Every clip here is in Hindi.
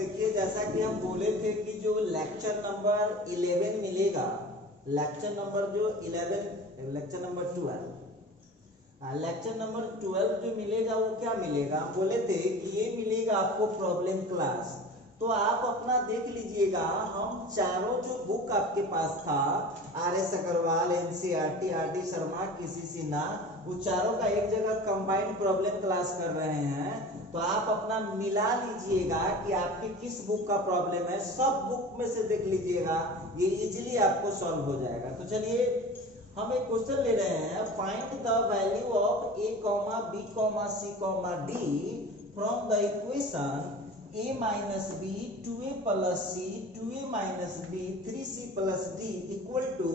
देखिए जैसा कि हम बोले थे कि जो लेक्चर नंबर 11 मिलेगा, लेक्चर नंबर जो 11, लेक्चर नंबर 12, लेक्चर नंबर 12 जो मिलेगा वो क्या मिलेगा, बोले थे कि ये मिलेगा आपको प्रॉब्लम क्लास। तो आप अपना देख लीजिएगा, हम चारों जो बुक आपके पास था, RS Agarwal, NCERT, RD Sharma, KC Sinha, वो चारों का एक जगह कंबाइंड प्रॉब्लम क्लास कर रहे हैं। तो आप अपना मिला लीजिएगा कि आपके किस बुक का प्रॉब्लम है, सब बुक में से देख लीजिएगा, ये इजीली आपको सॉल्व हो जाएगा। तो चलिए हम एक क्वेश्चन ले रहे हैं, find the value of a, b, c, d from the equation a minus b 2a plus c 2a minus b 3c plus d equal to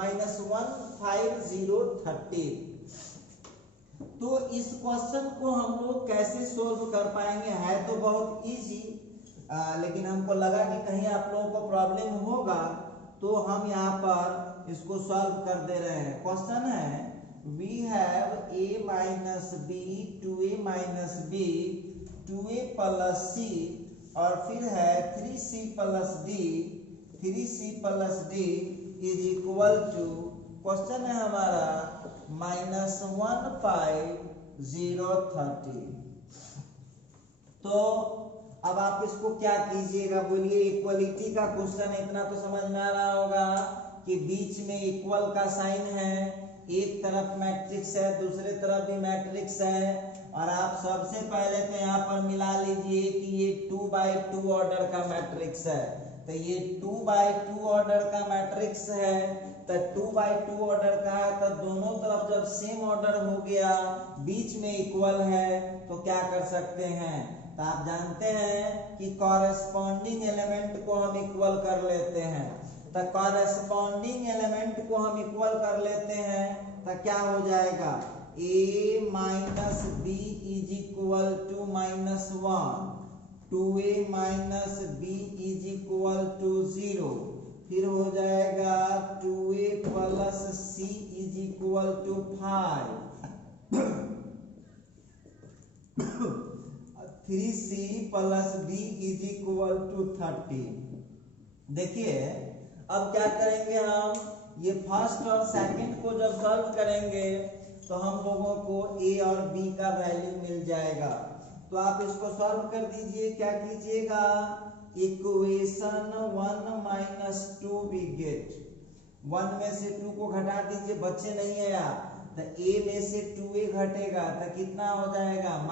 -15030। तो इस क्वेश्चन को हम लोग कैसे सोल्व कर पाएंगे, है तो बहुत इजी, लेकिन हमको लगा कि कहीं आप लोगों को प्रॉब्लम होगा, तो हम यहाँ पर इसको सॉल्व कर दे रहे हैं। क्वेश्चन है we have a minus b 2a minus b 2a plus c और फिर है 3c plus d, 3c plus d is equal to, question है हमारा -15030। तो अब आप इसको क्या कीजिएगा, बोलिए, इक्वलिटी का क्वेश्चन है, इतना तो समझ में आ रहा होगा कि बीच में इक्वल का साइन है, एक तरफ मैट्रिक्स है, दूसरे तरफ भी मैट्रिक्स है, और आप सबसे पहले तो यहाँ पर मिला लीजिए कि ये 2x2 ऑर्डर का मैट्रिक्स है। तो ये 2x2 ऑर्डर का मैट्रिक्स है, तो 2x2 ऑर्डर का है, तो दोनों तरफ जब सेम ऑर्डर हो गया, बीच में इक्वल है, तो क्या कर सकते हैं, तो आप जानते हैं कि कॉरेस्पॉन्डिंग एलिमेंट को हम इक्वल कर लेते हैं। तो कॉरेस्पॉन्डिंग एलिमेंट को हम इक्वल कर लेते हैं, तो क्या हो जाएगा, a minus b is equal to -1, 2a minus b is equal to 0, फिर हो जाएगा 2a plus c is equal to 5, 3c plus d is equal to 30। देखिए अब क्या करेंगे हम, ये फर्स्ट और सेकंड को जब सॉल्व करेंगे तो हम लोगों को a और b का वैल्यू मिल जाएगा। तो आप इसको सॉल्व कर दीजिए, क्या कीजिएगा, इक्वेशन 1 - 2 वी गेट, 1 में से 2 को घटा दीजिए, बच्चे नहीं है आप, तो a में से 2a घटेगा तो कितना हो जाएगा, -a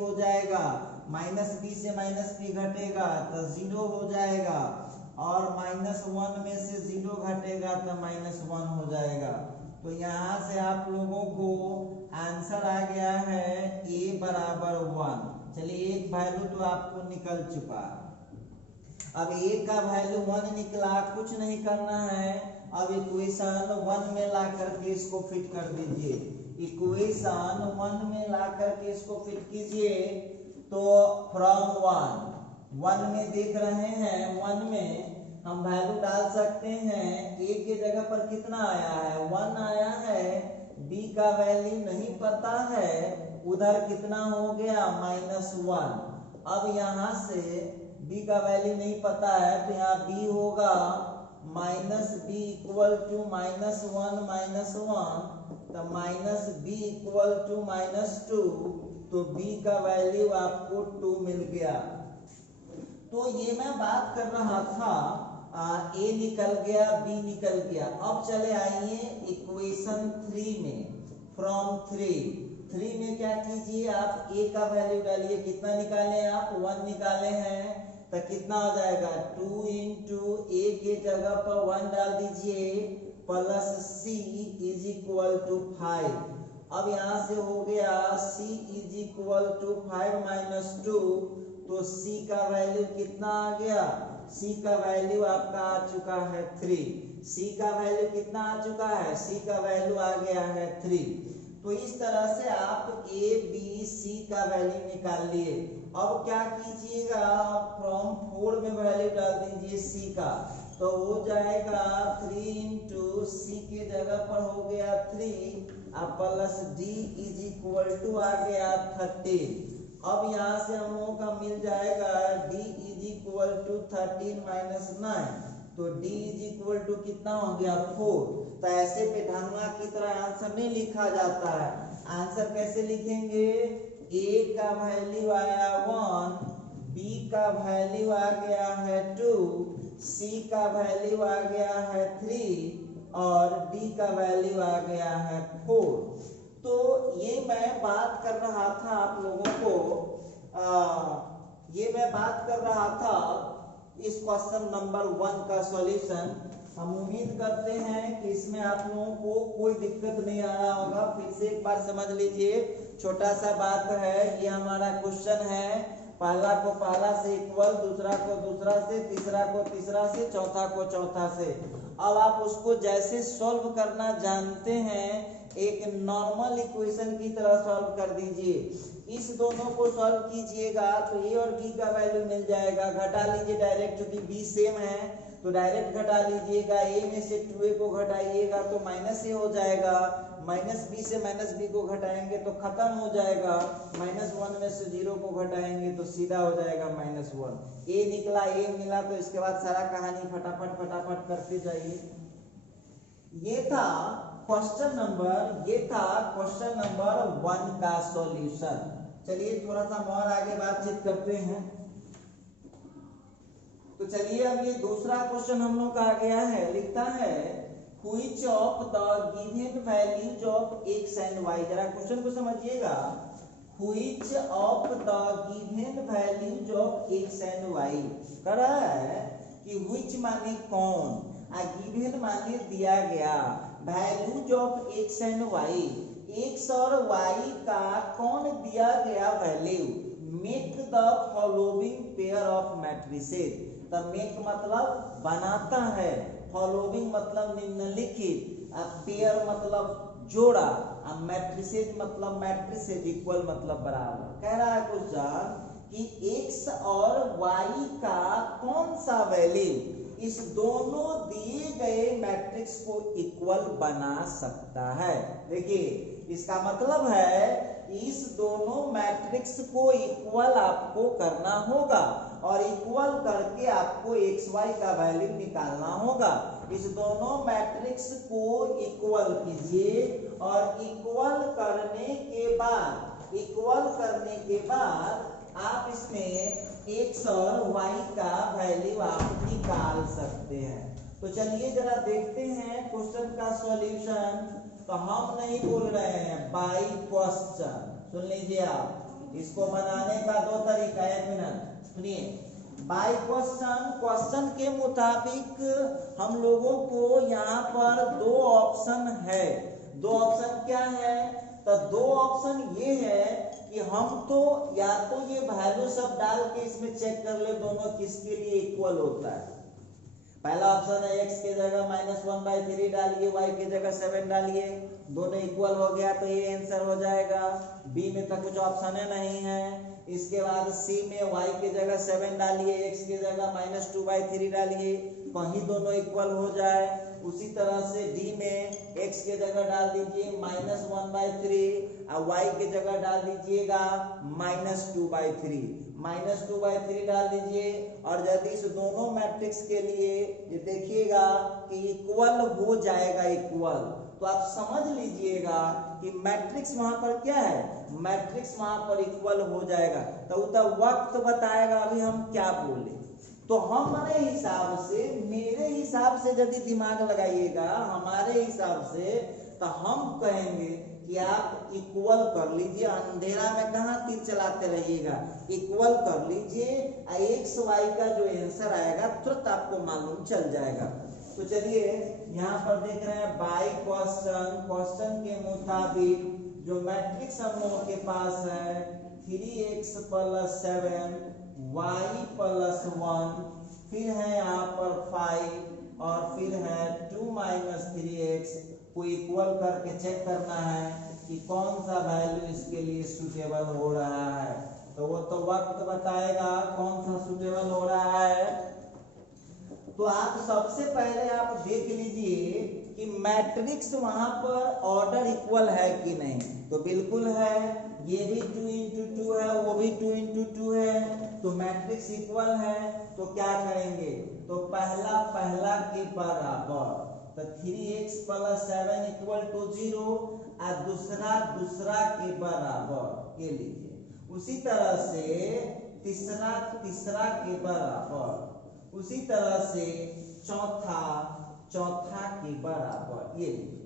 हो जाएगा, -b से -b घटेगा तो 0 हो जाएगा, और -1 में से 0 घटेगा तो -1 हो जाएगा। तो यहाँ से आप लोगों को आंसर आ गया है a बराबर 1। चलिए एक वैल्यू तो आपको निकल चुका, अब a का वैल्यू 1 निकला, कुछ नहीं करना है, अब इक्वेशन 1 में ला करके इसको फिट कर दीजिए, इक्वेशन 1 में ला करके इसको फिट कीजिए। तो फ्रॉम 1 में देख रहे हैं, 1 में हम वैल्यू डाल सकते हैं, a के जगह पर कितना आया है, 1 आया है, b का वैल्यू नहीं पता है, उधर कितना हो गया, -1। अब यहाँ से b का वैल्यू नहीं पता है, तो यहाँ b होगा -b इक्वल टू -1 तो -b इक्वल टू -2, तो b का वैल्यू आपको 2 मिल गया। तो ये मैं बात कर रहा था, a निकल गया, b निकल गया। अब चले आइए इक्वेशन 3 में, फ्रॉम 3 में क्या कीजिए, आप a का वैल्यू डालिए, कितना निकाले आप, 1 निकाले हैं, तो कितना हो जाएगा, 2 × a के जगह पर 1 डाल दीजिए, plus c is equal to 5। अब यहाँ से हो गया c इज इक्वल टू 5 - 2, तो c का वैल्यू कितना आ गया, c का वैल्यू आपका आ चुका है 3। c का वैल्यू कितना आ चुका है, c का वैल्यू आ गया है 3। तो इस तरह से आप a b c का वैल्यू निकाल लिए। अब क्या कीजिएगा, फ्रॉम 4 में वैल्यू डाल दीजिए c का, तो हो जाएगा 3 × c के जगह पर हो गया 3 plus d is equal to आ गया 30। अब यहाँ से हम लोगों का मिल जाएगा d is equal to 13 minus 9, तो d इज इक्वल टू कितना हो गया 4। तो ऐसे पे ढंगा की तरह आंसर नहीं लिखा जाता है। आंसर कैसे लिखेंगे, a का वैल्यू आया 1, b का वैल्यू आ गया है 2, c का वैल्यू आ गया है 3 और d का वैल्यू आ गया है 4। तो ये मैं बात कर रहा था आप लोगों को, ये मैं बात कर रहा था इस क्वेश्चन नंबर 1 का सॉल्यूशन। हम उम्मीद करते हैं कि इसमें आप लोगों को कोई दिक्कत नहीं आ रहा होगा। फिर से एक बार समझ लीजिए, छोटा सा बात है, ये हमारा क्वेश्चन है, पहला को पहला से इक्वल, दूसरा को दूसरा से, तीसरा को तीसरा से, चौथा को चौथा से। अब आप उसको जैसे सॉल्व करना जानते हैं, एक नॉर्मल इक्वेशन की तरह सॉल्व कर दीजिए। इस दोनों को सॉल्व कीजिएगा तो a और b का वैल्यू मिल जाएगा। घटा लीजिए डायरेक्ट, क्योंकि b सेम है तो डायरेक्ट घटा लीजिएगा। a में से 2a को घटाइएगा तो माइनस a हो जाएगा, माइनस b से माइनस b को घटाएंगे तो खत्म हो जाएगा, माइनस 1 में से 0 को घटाएंगे तो सीधा हो जाएगा माइनस 1। a निकला, a मिला, तो इसके बाद सारा कहानी फटाफट फटाफट करते जाइए। ये था क्वेश्चन नंबर 1 का सॉल्यूशन। चलिए थोड़ा सा और आगे बातचीत करते हैं। तो चलिए अब ये दूसरा क्वेश्चन हम लोग का आ गया है, लिखता है which of the given values of x and y। जरा क्वेश्चन को समझिएगा, which of the given values of x and y। कह रहा है कि व्हिच माने कौन, गिवन माने दिया गया, values of x and y, x और y का कौन दिया गया value, make the following pair of matrices. तो मेक मतलब बनाता है, फॉलोइंग मतलब निम्नलिखित, पेयर मतलब जोड़ा, मैट्रिसेस मतलब मैट्रिसेस, इक्वल मतलब बराबर। कह रहा है क्वेश्चन कि x और y का कौन सा वैल्यू इस दोनों दिए गए मैट्रिक्स को इक्वल बना सकता है। देखिए इसका मतलब है इस दोनों मैट्रिक्स को इक्वल आपको करना होगा और इक्वल करके आपको xy का वैल्यू निकालना होगा। इस दोनों मैट्रिक्स को इक्वल कीजिए और इक्वल करने के बाद आप इसमें x और y का वैल्यू आप निकाल सकते हैं। तो चलिए जरा देखते हैं क्वेश्चन का सॉल्यूशन। तो हम नहीं बोल रहे हैं, बाय क्वेश्चन। सुन लीजिए आप, इसको बनाने का दो तरीका, एक मिनट सुनिए। बाय क्वेश्चन के मुताबिक हम लोगों को यहाँ पर दो ऑप्शन है। दो ऑप्शन क्या है, तो दो ऑप्शन ये है कि हम तो या तो ये वैल्यू सब डाल के इसमें चेक कर ले दोनों किसके लिए इक्वल होता है। पहला ऑप्शन है x के जगह -1/3 डालिए, y के जगह 7 डालिए, दोनों इक्वल हो गया तो ये आंसर हो जाएगा। b में तो कुछ ऑप्शन नहीं है। इसके बाद c में y के जगह 7 डालिए, x के जगह -2/3 डालिए, कहीं दोनों इक्वल हो जाए। उसी तरह से d में x के जगह डाल दीजिए -1/3 और y के जगह डाल दीजिएगा -2/3, -2/3 डाल दीजिए। और यदि इस दोनों मैट्रिक्स के लिए ये देखिएगा कि इक्वल हो जाएगा, इक्वल, तो आप समझ लीजिएगा कि मैट्रिक्स वहां पर क्या है, मैट्रिक्स वहां पर इक्वल हो जाएगा। तो वक्त बताएगा अभी हम क्या बोले। तो हमारे हिसाब से, मेरे हिसाब से यदि दिमाग लगाइएगा, हमारे हिसाब से तो हम कहेंगे कि आप इक्वल कर लीजिए। अंधेरा में कहाँ तीर चलाते रहिएगा, इक्वल कर लीजिए। एक्स वाई का जो आंसर आएगा तुरंत आपको मालूम चल जाएगा। तो चलिए यहाँ पर देख रहे हैं बाय क्वेश्चन के मुताबिक जो मैट्रिक्स हम लोगों के पास है 3x + 7 y + 1, फिर है यहाँ पर 5 और फिर है 2 - 3x को इक्वल करके चेक करना है कि कौन सा वैल्यू इसके लिए सुटेबल हो रहा है। तो वो तो वक्त बताएगा कौन सा सुटेबल हो रहा है। तो आप सबसे पहले आप देख लीजिए कि मैट्रिक्स वहां पर ऑर्डर इक्वल है कि नहीं, तो बिल्कुल है। ये भी 2 into 2 है, वो भी 2 into 2 है, तो मैट्रिक्स इक्वल है। तो क्या करेंगे, तो पहला पहला के बराबर, तो 3x + 7 = 0 और दूसरा दूसरा के बराबर, ये लिखिए। उसी तरह से तीसरा तीसरा के बराबर, उसी तरह से चौथा चौथा के बराबर, ये लिखिए।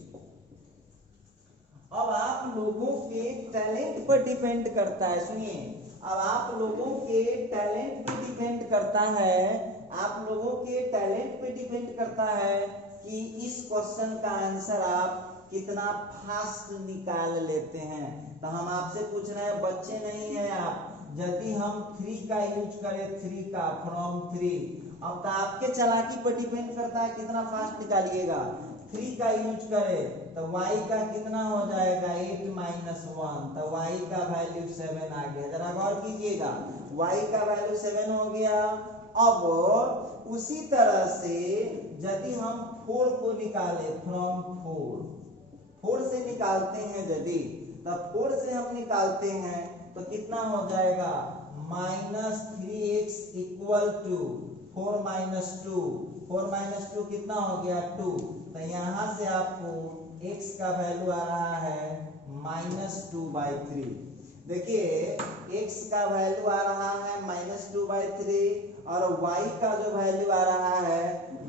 अब आप लोगों के टैलेंट पर डिपेंड करता है, सुनिए, अब आप लोगों के टैलेंट पे डिपेंड करता है, आप लोगों के टैलेंट पे डिपेंड करता है कि इस क्वेश्चन का आंसर आप कितना फास्ट निकाल लेते हैं। तो हम आपसे पूछ रहे हैं, बच्चे नहीं हैं आप, यदि हम 3 का यूज करें, 3 का फ्रॉम 3, अब तो आपके चालाकी पर डिपेंड करता है कितना फास्ट निकालिएगा। 3 का यूज करें तो y का कितना हो जाएगा, 8 - 1, तो y का वैल्यू 7 आ गया। जरा गौर कीजिएगा, y का वैल्यू 7 हो गया। अब उसी तरह से यदि हम 4 को निकाले, फ्रॉम 4 से निकालते हैं यदि, तब 4 से हम निकालते हैं तो कितना हो जाएगा, -3x = 4 - 2 कितना हो गया, 2। तो यहां से आपको x का वैल्यू आ रहा है -2/3। देखिए x का वैल्यू आ रहा है -2/3 और y का जो वैल्यू आ रहा है,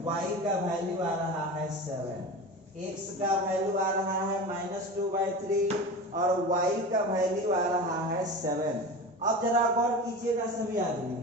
y का वैल्यू आ रहा है 7। x का वैल्यू आ रहा है -2/3 और y का वैल्यू आ रहा है 7। अब जरा गौर कीजिएगा सभी आदमी,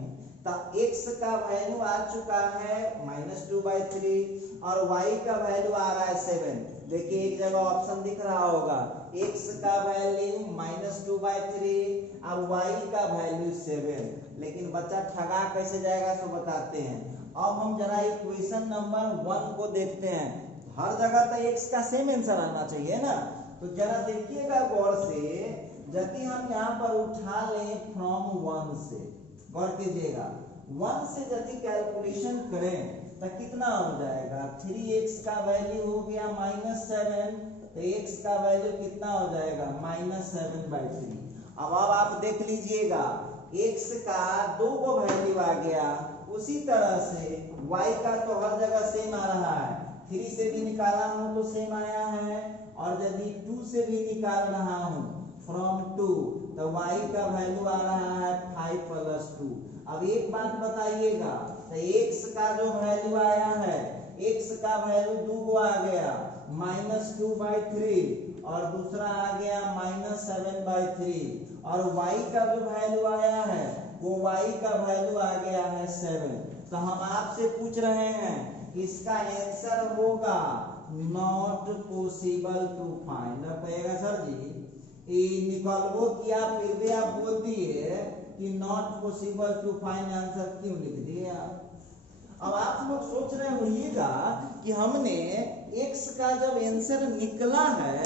तो x का वैल्यू आ चुका है -2/3 और y का वैल्यू आ रहा है 7। देखिए एक जगह ऑप्शन दिख रहा होगा, x का वैल्यू -2/3 और y का वैल्यू 7, लेकिन बच्चा ठगा कैसे जाएगा सो बताते हैं। अब हम जरा इक्वेशन नंबर 1 को देखते हैं। हर जगह तो x का सेम आंसर आना चाहिए ना, तो जरा देखिएगा गौर से, यदि हम यहाँ पर उठा लें फ्रॉम 1 से, गौर कीजिएगा, 1 से यदि कैलकुलेशन करें तो कितना हो जाएगा, 3x का वैल्यू हो गया -7, तो x का वैल्यू कितना हो जाएगा, -7/3। अब आप देख लीजिएगा, x का 2 को वैल्यू आ गया, उसी तरह से y का तो हर जगह सेम आ रहा है, 3 से भी निकाला हूं तो सेम आया है, और यदि 2 से भी निकाल रहा हूं फ्रॉम 2, तो y का वैल्यू आ रहा है 5 + 2। अब एक बात बताइएगा, तो x का जो वैल्यू आया है, x का वैल्यू 2 को आ गया -2/3 और दूसरा आ गया -7/3, और y का जो वैल्यू आया है वो y का वैल्यू आ गया है 7। तो हम आपसे पूछ रहे हैं, इसका आंसर होगा नॉट पॉसिबल टू फाइंड। अब कहेगा सर जी निकालबो किया फिर भी आप बोल दिए कि not possible to find, answer क्यों लिख दिए आप? अब आप लोग सोच रहे होइएगा कि हमने x का जब आंसर निकला है,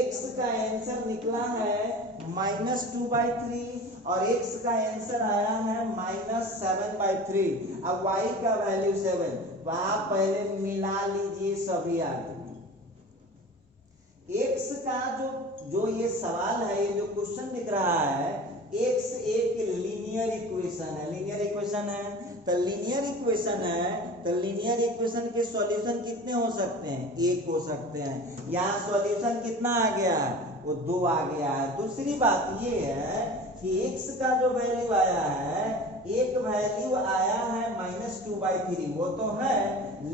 x का आंसर निकला है -2/3 और x का आंसर आया है -7/3, अब y का वैल्यू 7, तो आप पहले मिला लीजिए सभी आदमी। x का जो ये सवाल है, ये जो क्वेश्चन दिख रहा है, x एक लीनियर इक्वेशन है, लीनियर इक्वेशन है, तो लीनियर इक्वेशन है, तो लीनियर इक्वेशन के सॉल्यूशन कितने हो सकते हैं, 1 हो सकते हैं। यहाँ सॉल्यूशन कितना आ गया है, वो 2 आ गया है। दूसरी बात ये है कि x का जो वैल्यू आया है, एक वैल्यू आया है -2/3, वो तो है,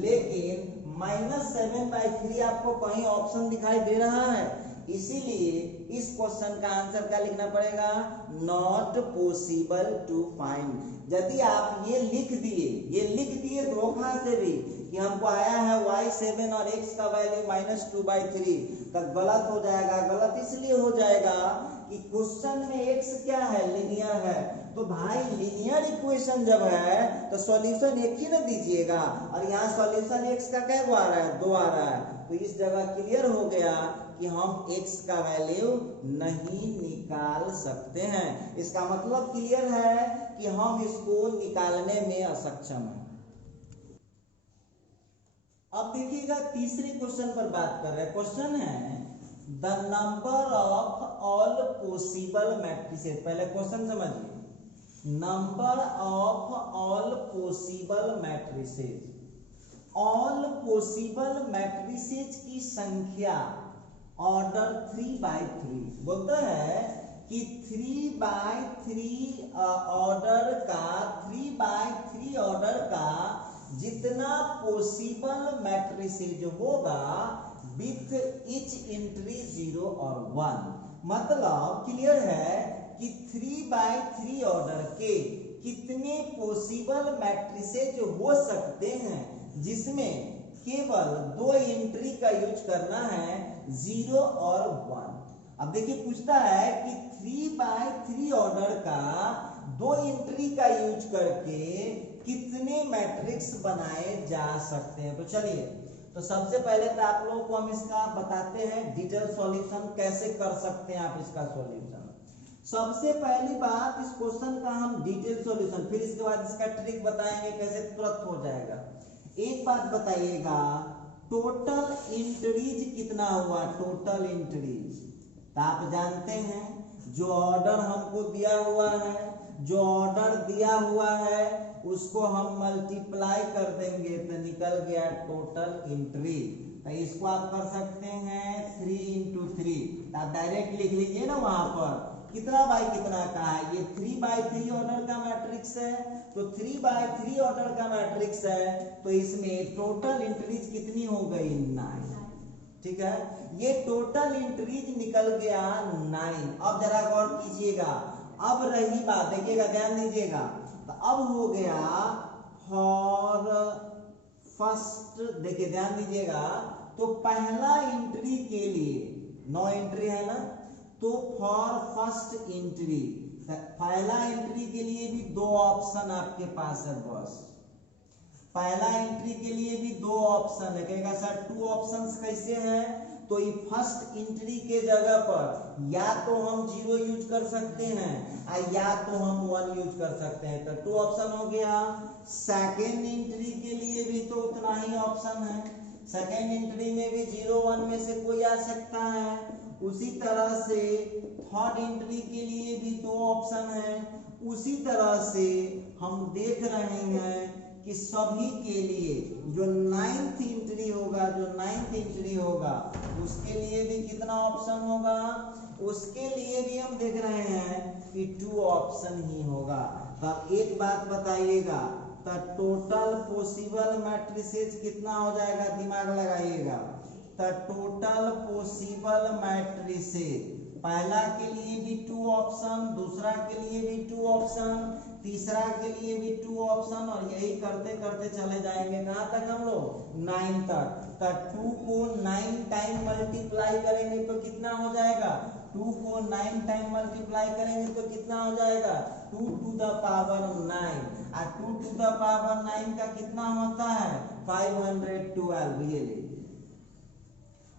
लेकिन -7/3 आपको कहीं ऑप्शन दिखाई दे रहा है, इसीलिए इस क्वेश्चन का आंसर क्या लिखना पड़ेगा, नॉट पॉसिबल टू फाइंड। यदि आप ये लिख दिए धोखा से भी कि हमको आया है y7 और x का वैल्यू -2/3, तब गलत हो जाएगा। गलत इसलिए हो जाएगा कि क्वेश्चन में x क्या है, लीनियर है, तो भाई लीनियर इक्वेशन जब है तो सॉल्यूशन एक ही ना दीजिएगा, और यहाँ सॉल्यूशन x का क्या आ रहा है, 2 आ रहा है, तो इस जगह क्लियर हो गया कि हम x का वैल्यू नहीं निकाल सकते हैं। इसका मतलब क्लियर है कि हम इसको निकालने में असक्षम हैं। अब देखिएगा तीसरे क्वेश्चन पर बात कर रहे हैं। क्वेश्चन है the number of all possible matrices. पहले क्वेश्चन समझिए, number of all possible matrices, all possible matrices की संख्या ऑर्डर 3/3 बोलता है कि 3/3 ऑर्डर का 3/3 ऑर्डर का जितना पॉसिबल मैट्रिसेस होगा विथ इच एंट्री 0 और 1, मतलब क्लियर है कि 3/3 ऑर्डर के कितने पॉसिबल मैट्रिसेस हो सकते हैं जिसमें केवल 2 एंट्री का यूज करना है 0 और 1। अब देखिए पूछता है कि 3/3 ऑर्डर का 2 एंट्री का यूज करके कितने मैट्रिक्स बनाए जा सकते हैं। तो चलिए, तो सबसे पहले तो आप लोगों को हम इसका बताते हैं डिटेल सॉल्यूशन कैसे कर सकते हैं आप इसका सॉल्यूशन। सबसे पहली बात, इस क्वेश्चन का हम डिटेल सॉल्यूशन, फिर इसके बाद इसका ट्रिक बताएंगे कैसे तुरंत हो जाएगा। एक बात बताइएगा, टोटल एंट्रीज कितना हुआ, टोटल एंट्रीज। तो आप जानते हैं जो ऑर्डर हमको दिया हुआ है, जो ऑर्डर दिया हुआ है उसको हम मल्टीप्लाई कर देंगे तो निकल गया टोटल एंट्री। तो इसको आप कर सकते हैं 3 × 3। आप डायरेक्ट लिख लीजिए ना, वहां पर कितना बाई कितना का है, ये 3/3 ऑर्डर का मैट्रिक्स है, तो 3/3 ऑर्डर का मैट्रिक्स है, तो इसमें टोटल एंट्रीज कितनी हो गई 9। ठीक है, ये टोटल एंट्रीज निकल गया 9। अब जरा गौर कीजिएगा, अब रही बात, देखिएगा ध्यान दीजिएगा, तो अब हो गया फॉर फर्स्ट, देखिए ध्यान दीजिएगा, तो पहला एंट्री के लिए 9 एंट्री है ना, तो फॉर फर्स्ट एंट्री, पहला एंट्री के लिए भी 2 ऑप्शन आपके पास है बस। पहला एंट्री के लिए भी 2 ऑप्शन है, कहेगा सर 2 ऑप्शंस कैसे हैं, तो ये फर्स्ट एंट्री के जगह पर या तो हम 0 यूज कर सकते हैं या तो हम 1 यूज कर सकते हैं, तो 2 ऑप्शन हो गया। सेकेंड एंट्री के लिए भी तो उतना ही ऑप्शन है, सेकेंड एंट्री में भी 0 1 में से कोई आ सकता है। उसी तरह से थर्ड एंट्री के लिए भी 2 ऑप्शन है। उसी तरह से हम देख रहे हैं कि सभी के लिए जो 9th एंट्री होगा, जो 9th एंट्री होगा उसके लिए भी कितना ऑप्शन होगा, उसके लिए भी हम देख रहे हैं कि 2 ऑप्शन ही होगा। तब एक बात बताइएगा, तो टोटल पॉसिबल मैट्रिसेस कितना हो जाएगा, दिमाग लगाइएगा। तो टोटल पॉसिबल मैट्रिसेस, पहला के लिए भी 2 ऑप्शन, दूसरा के लिए भी 2 ऑप्शन, तीसरा के लिए भी 2 ऑप्शन, और यही करते करते चले जाएंगे कहां तक हम लोग, 9 तक। तो 2 को 9 टाइम मल्टीप्लाई करेंगे तो कितना हो जाएगा, 2 को 9 टाइम मल्टीप्लाई करेंगे तो कितना हो जाएगा 2 to the power 9, और 2 to the power 9 का कितना होता है 512। ये लीजिए।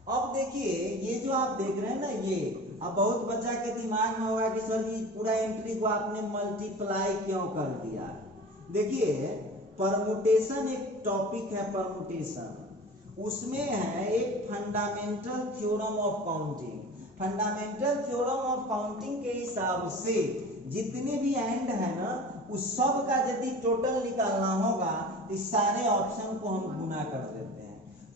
अब देखिए ये जो आप देख रहे हैं ना, ये अब बहुत बच्चा के दिमाग में होगा कि सर ये पूरा एंट्री को आपने मल्टीप्लाई क्यों कर दिया। देखिए परमुटेशन एक टॉपिक है, परमुटेशन उसमें है एक fundamental theorem of counting. Fundamental theorem of counting के हिसाब से जितने भी एंड है ना, उस सब का यदि टोटल निकालना होगा तो इस सारे ऑप्शन को हम गुना कर देते हैं।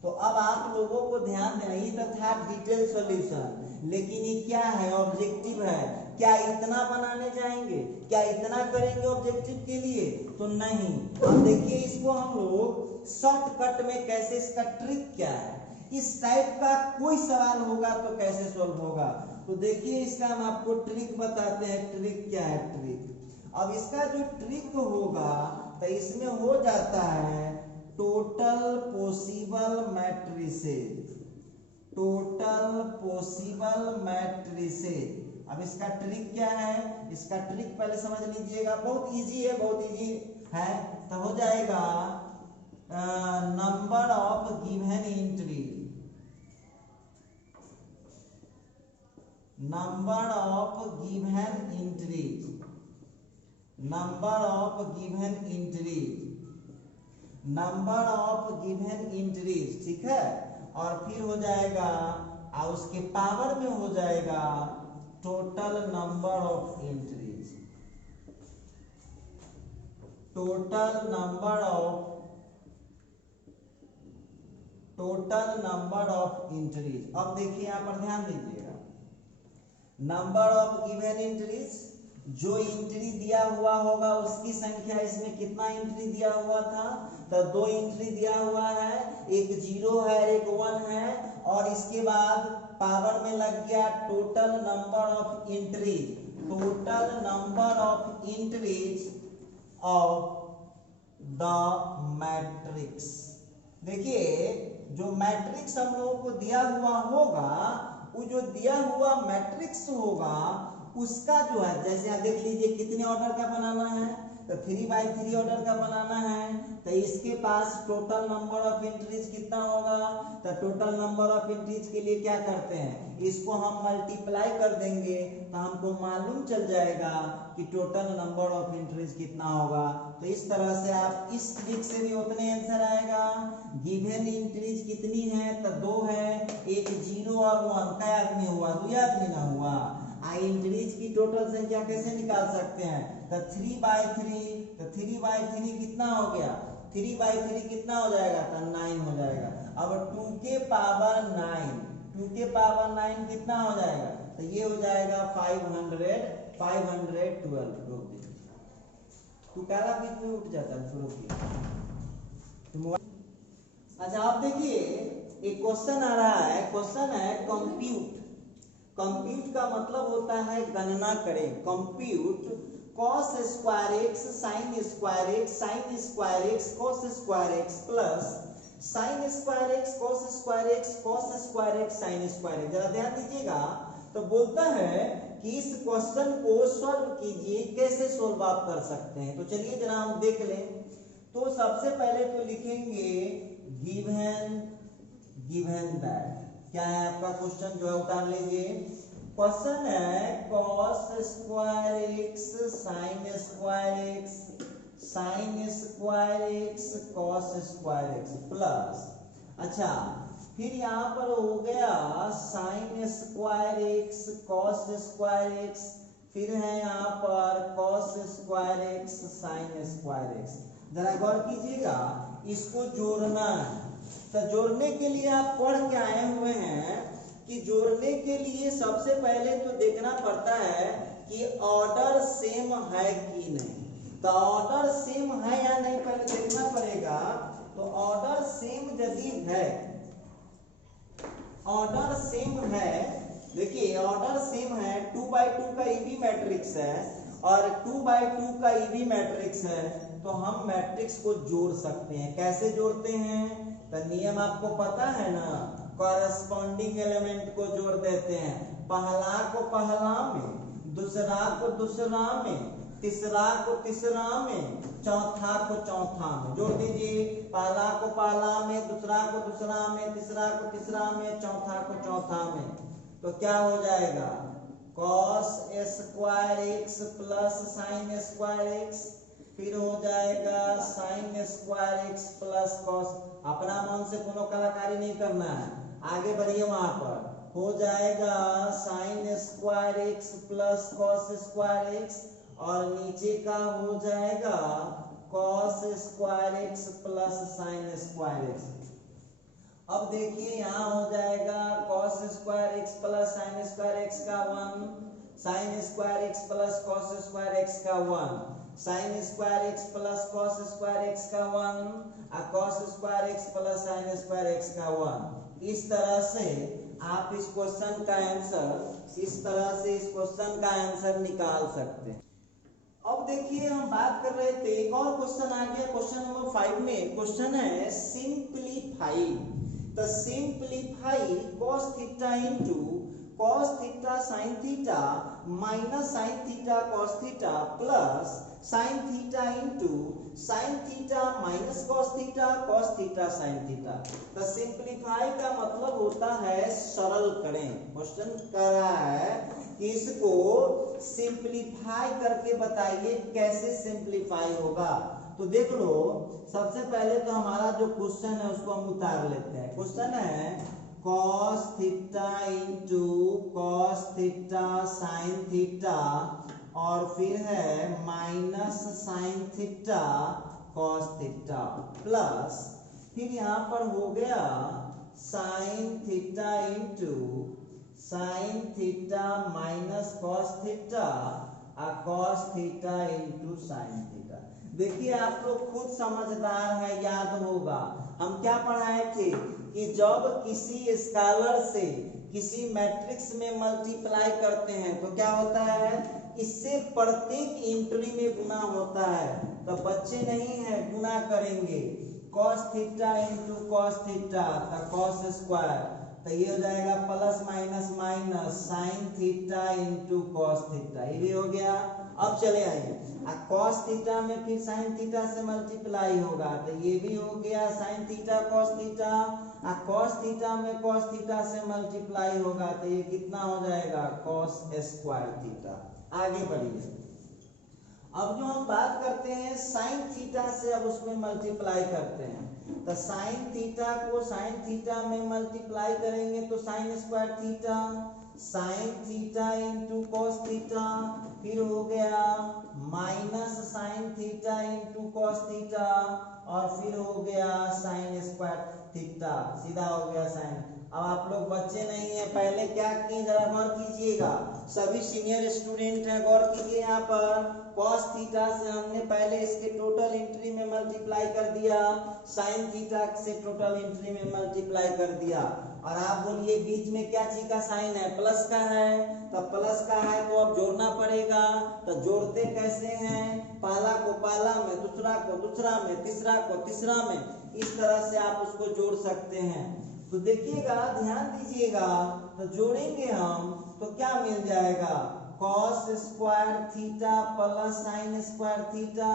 तो अब आप लोगों को ध्यान देना, ये तो था डिटेल सॉल्यूशन, लेकिन ये क्या है, ऑब्जेक्टिव है। क्या इतना बनाने जाएंगे, क्या इतना करेंगे ऑब्जेक्टिव के लिए, तो नहीं। अब देखिए इसको हम लोग शॉर्टकट में कैसे, इसका ट्रिक क्या है, इस टाइप का कोई सवाल होगा तो कैसे सोल्व होगा। तो देखिए इसका हम आपको ट्रिक बताते हैं। ट्रिक क्या है, ट्रिक, अब इसका जो ट्रिक होगा तो इसमें हो जाता है total possible matrices, total possible matrices. अब इसका ट्रिक क्या है, इसका ट्रिक पहले समझ लीजिएगा, बहुत इजी है, बहुत इजी है। तो हो जाएगा number of given entry, number of given entry, number of given entry number of given entries, ठीक है, और फिर हो जाएगा और उसके पावर में हो जाएगा total number of entries, total number of entries. अब देखिए यहां पर ध्यान दीजिएगा, नंबर ऑफ गिवन एंट्रीज, जो एंट्री दिया हुआ होगा उसकी संख्या, इसमें कितना एंट्री दिया हुआ था, तो 2 एंट्री दिया हुआ है, एक 0 है एक 1 है, और इसके बाद पावर में लग गया total number of entries, total number of entries of the matrix. देखिए जो मैट्रिक्स हम लोगों को दिया हुआ होगा, वो जो दिया हुआ मैट्रिक्स होगा उसका जो है, जैसे आप देख लीजिए कितने ऑर्डर का बनाना है, तो 3x3 ऑर्डर का बनाना है, तो इसके पास टोटल नंबर ऑफ एंट्रीज कितना होगा, तो टोटल नंबर ऑफ एंट्रीज के लिए क्या करते हैं, इसको हम मल्टीप्लाई कर देंगे तो हमको मालूम चल जाएगा कि टोटल नंबर ऑफ एंट्रीज कितना होगा। तो इस तरह से आप इस ट्रिक से भी उतने आंसर आएगा। गिवन एंट्रीज कितनी है, तो 2 है, एक 0 और 1, क्या आदमी हुआ, 2 आदमी ना हुआ। एंट्रीज की टोटल संख्या कैसे निकाल सकते हैं, तो 3/3, तो 3/3 कितना हो गया, 3/3 कितना हो जाएगा, तो 9 हो जाएगा। अब 2 के पावर 9, 2 के पावर 9 कितना हो जाएगा, तो ये हो जाएगा 512। रोक दीजिए, तू काला बीच में उठ जाता है, छोड़ो। अच्छा आप देखिए एक क्वेश्चन आ रहा है, क्वेश्चन है कंप्यूट। कंप्यूट का मतलब होता है गणना करें। Compute cos square x sin square x sin square x cos square x plus sin square x cos square x cos square x sin square x। जरा ध्यान दीजिएगा, तो बोलता है कि इस क्वेश्चन को सॉल्व कीजिए, कैसे सॉल्व आप कर सकते हैं। तो चलिए जरा हम देख लें। तो सबसे पहले तो लिखेंगे गिवन दैट, क्या है आपका क्वेश्चन जो है उतार लीजिए। क्वेश्चन है cos square x sin square x sin square x cos square x plus, अच्छा फिर यहाँ पर हो गया sin square x cos square x, फिर है यहाँ पर cos square x sin square x। जरा गौर कीजिएगा, इसको जोड़ना है। तो जोड़ने के लिए आप पढ़ के आए हुए हैं कि जोड़ने के लिए सबसे पहले तो देखना पड़ता है कि ऑर्डर सेम है कि नहीं। तो ऑर्डर सेम है या नहीं पहले देखना पड़ेगा। तो ऑर्डर सेम यदि है, ऑर्डर सेम है, देखिए ऑर्डर सेम है, 2x2 का ईबी मैट्रिक्स है और 2x2 का ईबी मैट्रिक्स है, तो हम मैट्रिक्स को जोड़ सकते हैं। कैसे जोड़ते हैं, तो नियम आपको पता है ना, कॉरेस्पॉन्डिंग एलिमेंट को जोड़ देते हैं। पहला को पहला में, दूसरा को दूसरा में, तीसरा को तीसरा में, चौथा को चौथा में। जोड़ दीजिए, पहला को पहला में, दूसरा को दूसरा में, तीसरा को तीसरा में, चौथा को चौथा में। तो क्या हो जाएगा, cos square x plus sin square x, फिर हो जाएगा sin square x plus cos। अपना मन से कोनो कलाकारी नहीं करना है, आगे बढ़िए। वहां पर हो जाएगा sin square x plus cos square x, और नीचे का हो जाएगा cos square x plus sin square x। अब देखिए यहाँ हो जाएगा cos square x plus sin square x का 1, sin square x plus cos square x का 1, sin square x plus cos square x का 1 और cos square x plus sin square x का 1। इस तरह से आप इस क्वेश्चन का आंसर निकाल सकते हैं। अब देखिए हम बात कर रहे थे, एक और क्वेश्चन आ गया, क्वेश्चन नंबर 5 में क्वेश्चन है सिंप्लीफाई। तो simplify cos theta into cos theta sin theta minus sin theta cos theta plus sin theta into sin theta minus cos theta sin theta. तो सिंप्लीफाई का मतलब होता है सरल करें। क्वेश्चन कर रहा है कि इसको सिंप्लीफाई करके बताइए कैसे सिंप्लीफाई होगा। तो देख लो, सबसे पहले तो हमारा जो क्वेश्चन है उसको हम उतार लेते हैं। क्वेश्चन है cos theta into cos theta sine theta और फिर है minus sine theta cos theta plus फिर यहाँ पर हो गया sine theta into sine theta minus cos theta और cos theta into sine theta. देखिए आप लोग खुद समझदार है, याद होगा हम क्या पढ़ाए थे कि जब किसी स्केलर से किसी मैट्रिक्स में मल्टीप्लाई करते हैं तो क्या होता है, इससे प्रत्येक एंट्री में गुना होता है। तो बच्चे नहीं है गुना करेंगे, cos theta into cos theta तो cos स्क्वायर, तो ये हो जाएगा plus minus minus sine theta into cos theta, ये भी हो गया। अब चले आइए cos थीटा में फिर साइन थीटा से मल्टीप्लाई होगा तो ये भी हो गया sine theta cos theta, cos theta में cos थीटा से मल्टीप्लाई होगा तो ये कितना हो जाएगा cos स्क्वायर थीटा। आगे बढ़िए, अब जो हम बात करते हैं साइन थीटा से, अब उसमें मल्टीप्लाई करते हैं तो साइन थीटा को साइन थीटा में मल्टीप्लाई करेंगे तो sine square theta, sine theta into cos theta, फिर हो गया minus sine theta into cos theta और फिर हो गया साइन स्क्वायर थीटा, सीधा हो गया साइन। अब आप लोग बच्चे नहीं है, पहले क्या किए जरा गौर कीजिएगा, सभी सीनियर स्टूडेंट हैं, गौर कीजिए यहाँ पर cos थीटा से हमने पहले इसके टोटल एंट्री में मल्टीप्लाई कर दिया, साइन थीटा से टोटल एंट्री में मल्टीप्लाई कर दिया। और आप बोलिए बीच में क्या चीज का साइन है, प्लस का है, तो प्लस का है तो अब जोड़ना पड़ेगा। तो जोड़ते कैसे हैं, पहला को पहला में, दूसरा को दूसरा में, तीसरा को तीसरा में, इस तरह से आप उसको जोड़ सकते हैं। तो देखिएगा ध्यान दीजिएगा, तो जोड़ेंगे हम तो क्या मिल जाएगा, cos square theta plus sine square theta,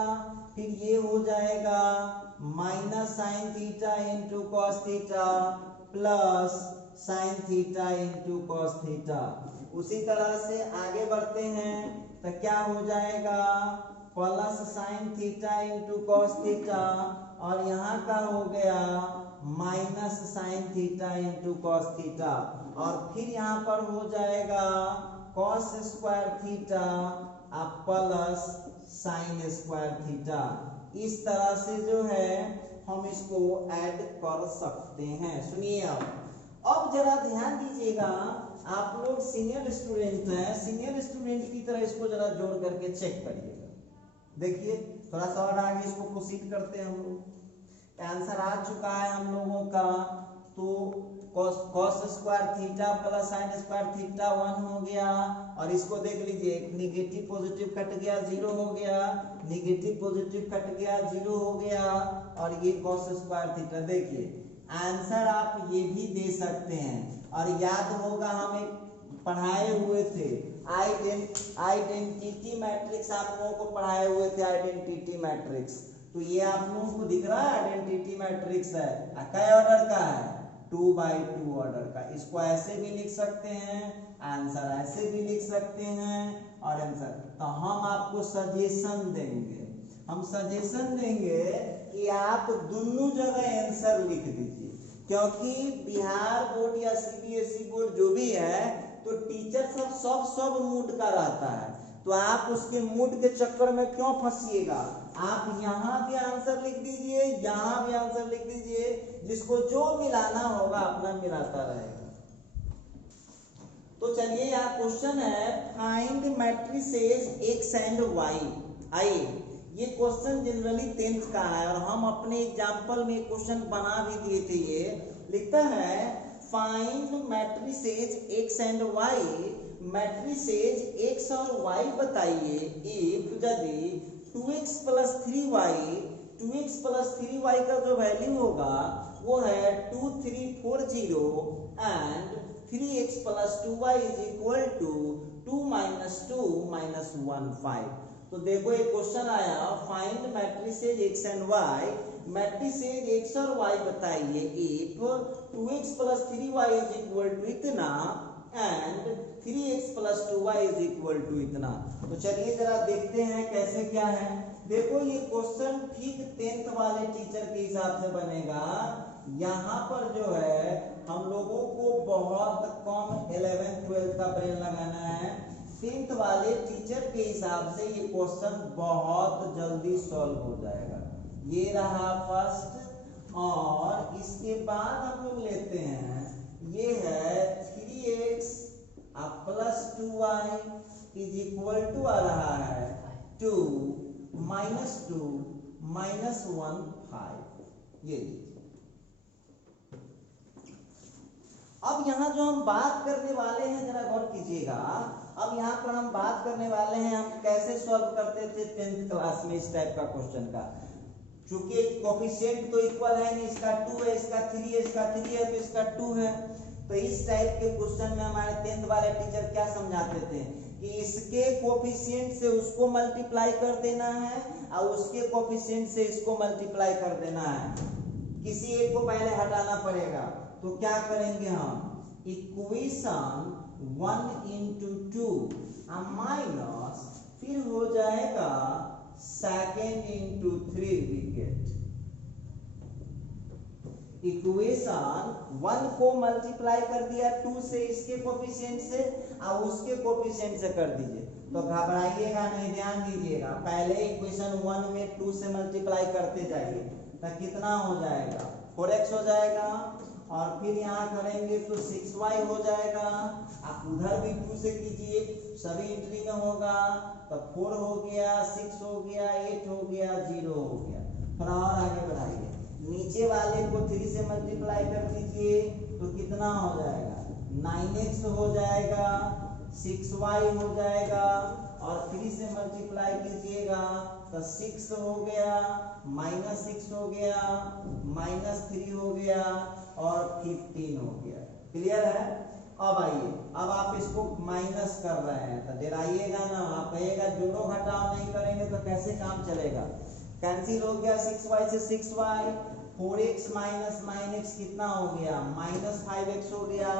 फिर ये हो जाएगा minus sine theta into cos theta plus sine theta into cos theta. उसी तरह से आगे बढ़ते हैं तो क्या हो जाएगा plus sine theta into cos theta और यहाँ का हो गया minus sine theta into cos theta और फिर यहाँ पर हो जाएगा cos square theta plus sine square theta. इस तरह से जो है हम इसको ऐड कर सकते हैं। सुनिए अब जरा ध्यान दीजिएगा, आप लोग सीनियर स्टूडेंट हैं, सीनियर स्टूडेंट की तरह इसको जरा जोड़ करके चेक करिएगा। देखिए थोड़ा सा और आगे इसको प्रोसीड करते हैं हम लोग। आंसर आ चुका है हम लोगों का, तो cos square theta plus sine square theta 1 हो गया और इसको देख लीजिए, एक निगेटिव पॉजिटिव कट गया 0 हो गया, निगेटिव पॉजिटिव कट गया 0 हो गया और ये cos स्क्वायर थीटा। देखिए आंसर आप ये भी दे सकते हैं और याद होगा हम एक पढ़ाए हुए थे आइडेंटिटी मैट्रिक्स, आप लोगों को पढ़ाए हुए थे आइडेंटिटी मैट्रिक्स। तो ये आप लोगों को दिख रहा है आइडेंटिटी मैट्रिक्स है, क्या ऑर्डर का है, 2x2 ऑर्डर का। इसको ऐसे भी लिख सकते हैं, आंसर ऐसे भी लिख सकते हैं और आंसर। तो हम आपको सजेशन देंगे, हम सजेशन देंगे कि आप दोनों जगह आंसर लिख दीजिए, क्योंकि बिहार बोर्ड या सीबीएसई बोर्ड जो भी है तो टीचर सब मूड का रहता है, तो आप उसके मूड के चक्कर में क्यों फंसिएगा। आप यहाँ भी आंसर लिख दीजिए, यहाँ भी आंसर लिख दीजिए, जिसको जो मिलाना होगा अपना मिलाता रहेगा। तो चलिए यहाँ क्वेश्चन है find matrices x and y। आइए ये क्वेश्चन जनरली 10th का है और हम अपने एग्जाम्पल में क्वेश्चन बना भी दिए थे। ये लिखता है find matrices x and y, matrices x और y बताइए इफ यदि 2x प्लस 3y का जो वैल्यू होगा वो है 2340 and 3x plus 2y is equal to 2 minus 2 minus 15। तो देखो एक क्वेश्चन आया find matrices x and y, matrices x और y बताइए if 2x plus 3y is equal to इतना and 3x plus 2y is equal to इतना। तो चलिए जरा देखते हैं कैसे क्या है। देखो ये क्वेश्चन ठीक 10th वाले टीचर के हिसाब से बनेगा। यहाँ पर जो है हम लोगों को बहुत कम 11th 12th का ब्रेन लगाना है। 10th वाले टीचर के हिसाब से ये क्वेश्चन बहुत जल्दी सॉल्व हो जाएगा। ये रहा फर्स्ट, और इसके बाद हम लोग लेते हैं, ये है 3x plus 2y is equal to आ रहा है 2 माइनस 2 माइनस 1 5। ये अब यहाँ जो हम बात करने वाले हैं जरा गौर कीजिएगा। अब यहाँ पर हम बात करने वाले हैं हम कैसे सॉल्व करते थे 10th क्लास में इस टाइप का क्वेश्चन का। चूंकि कोफिशिएंट तो इक्वल है नहीं, इसका 2 है, इसका 3 है, इसका 3 है, तो इसका 2 है। तो इस टाइप के क्वेश्चन में हमारे 10th वाले टीचर क्या समझाते थे कि इसके कोफिशिएंट से उसको मल्टीप्लाई कर देना है और उसके कोफिशिएंट से इसको मल्टीप्लाई कर देना है। किसी एक को पहले हटाना पड़ेगा। तो क्या करेंगे हम, इक्वेशन 1 into 2 माइनस फिर हो जाएगा 2 into 3 विकेट। इक्वेशन 1 को मल्टीप्लाई कर दिया 2 से इसके कोफिशिएंट से और उसके कोफिशिएंट से कर दीजिए। तो घबराइएगा नहीं, ध्यान दीजिएगा। पहले इक्वेशन 1 में 2 से मल्टीप्लाई करते जाइए तो कितना हो जाएगा, 4x हो जाएगा। और फिर यहाँ करेंगे तो 6y हो जाएगा। आप उधर भी 2 से कीजिए, सभी एंट्री में होगा। तो 4 हो गया, 6 हो गया, 8 हो गया, 0 हो गया। थोड़ा और आगे बढ़ाइए, नीचे वाले को 3 से मल्टीप्लाई कर दीजिए तो कितना हो जाएगा, 9x हो जाएगा, 6y हो जाएगा। और 3 से मल्टीप्लाई कीजिएगा तो 6 हो गया, माइनस 6 हो गया, माइनस 3 हो गया और 15 हो गया। क्लियर है? अब आइए, अब आप इसको माइनस कर रहे हैं तो डराइएगा ना, आप कहिएगा जोड़ो घटाओ नहीं करेंगे तो कैसे काम चलेगा। कैंसिल हो गया 6y से 6y, 4x माइनस माइनस कितना हो गया, माइनस 5x हो गया।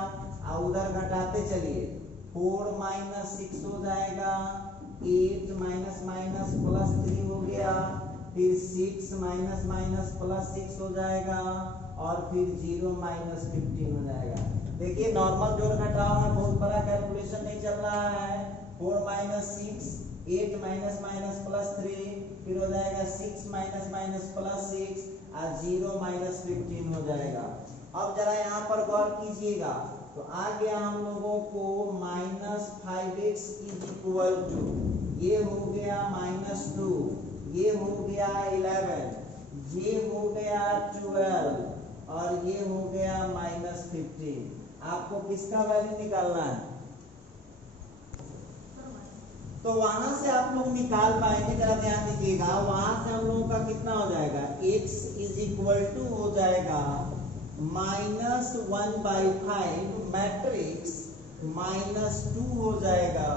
और उधर घटाते चलिए, 4 माइनस 6 हो जाएगा, 8 माइनस माइनस प्लस 3 हो गया, फिर 6 माइनस माइनस प्लस 6 हो जाएगा और फिर 0 माइनस 15 हो जाएगा। देखिए नॉर्मल जोड़ घटाव में बहुत बड़ा कैलकुलेशन नहीं चल रहा है। 4 माइनस 6, 8 माइनस माइनस प्लस 3, फिर हो जाएगा 6 माइनस माइनस प्लस 6 और 0 माइनस 15 हो जाएगा। अब जरा यहाँ पर गौर कीजिएगा तो आ गया हम लोगों को minus 5x is equal to, ये हो गया माइनस 2, ये हो गया 11, ये हो गया 12 और ये हो गया माइनस 15। आपको किसका वैल्यू निकालना है? तो वहां से आप लोग निकाल पाएंगे, जरा ध्यान दीजिएगा। वहां से हम लोगों का कितना हो जाएगा, x इज इक्वल टू हो जाएगा माइनस 1/5 मैट्रिक्स माइनस 2 हो जाएगा,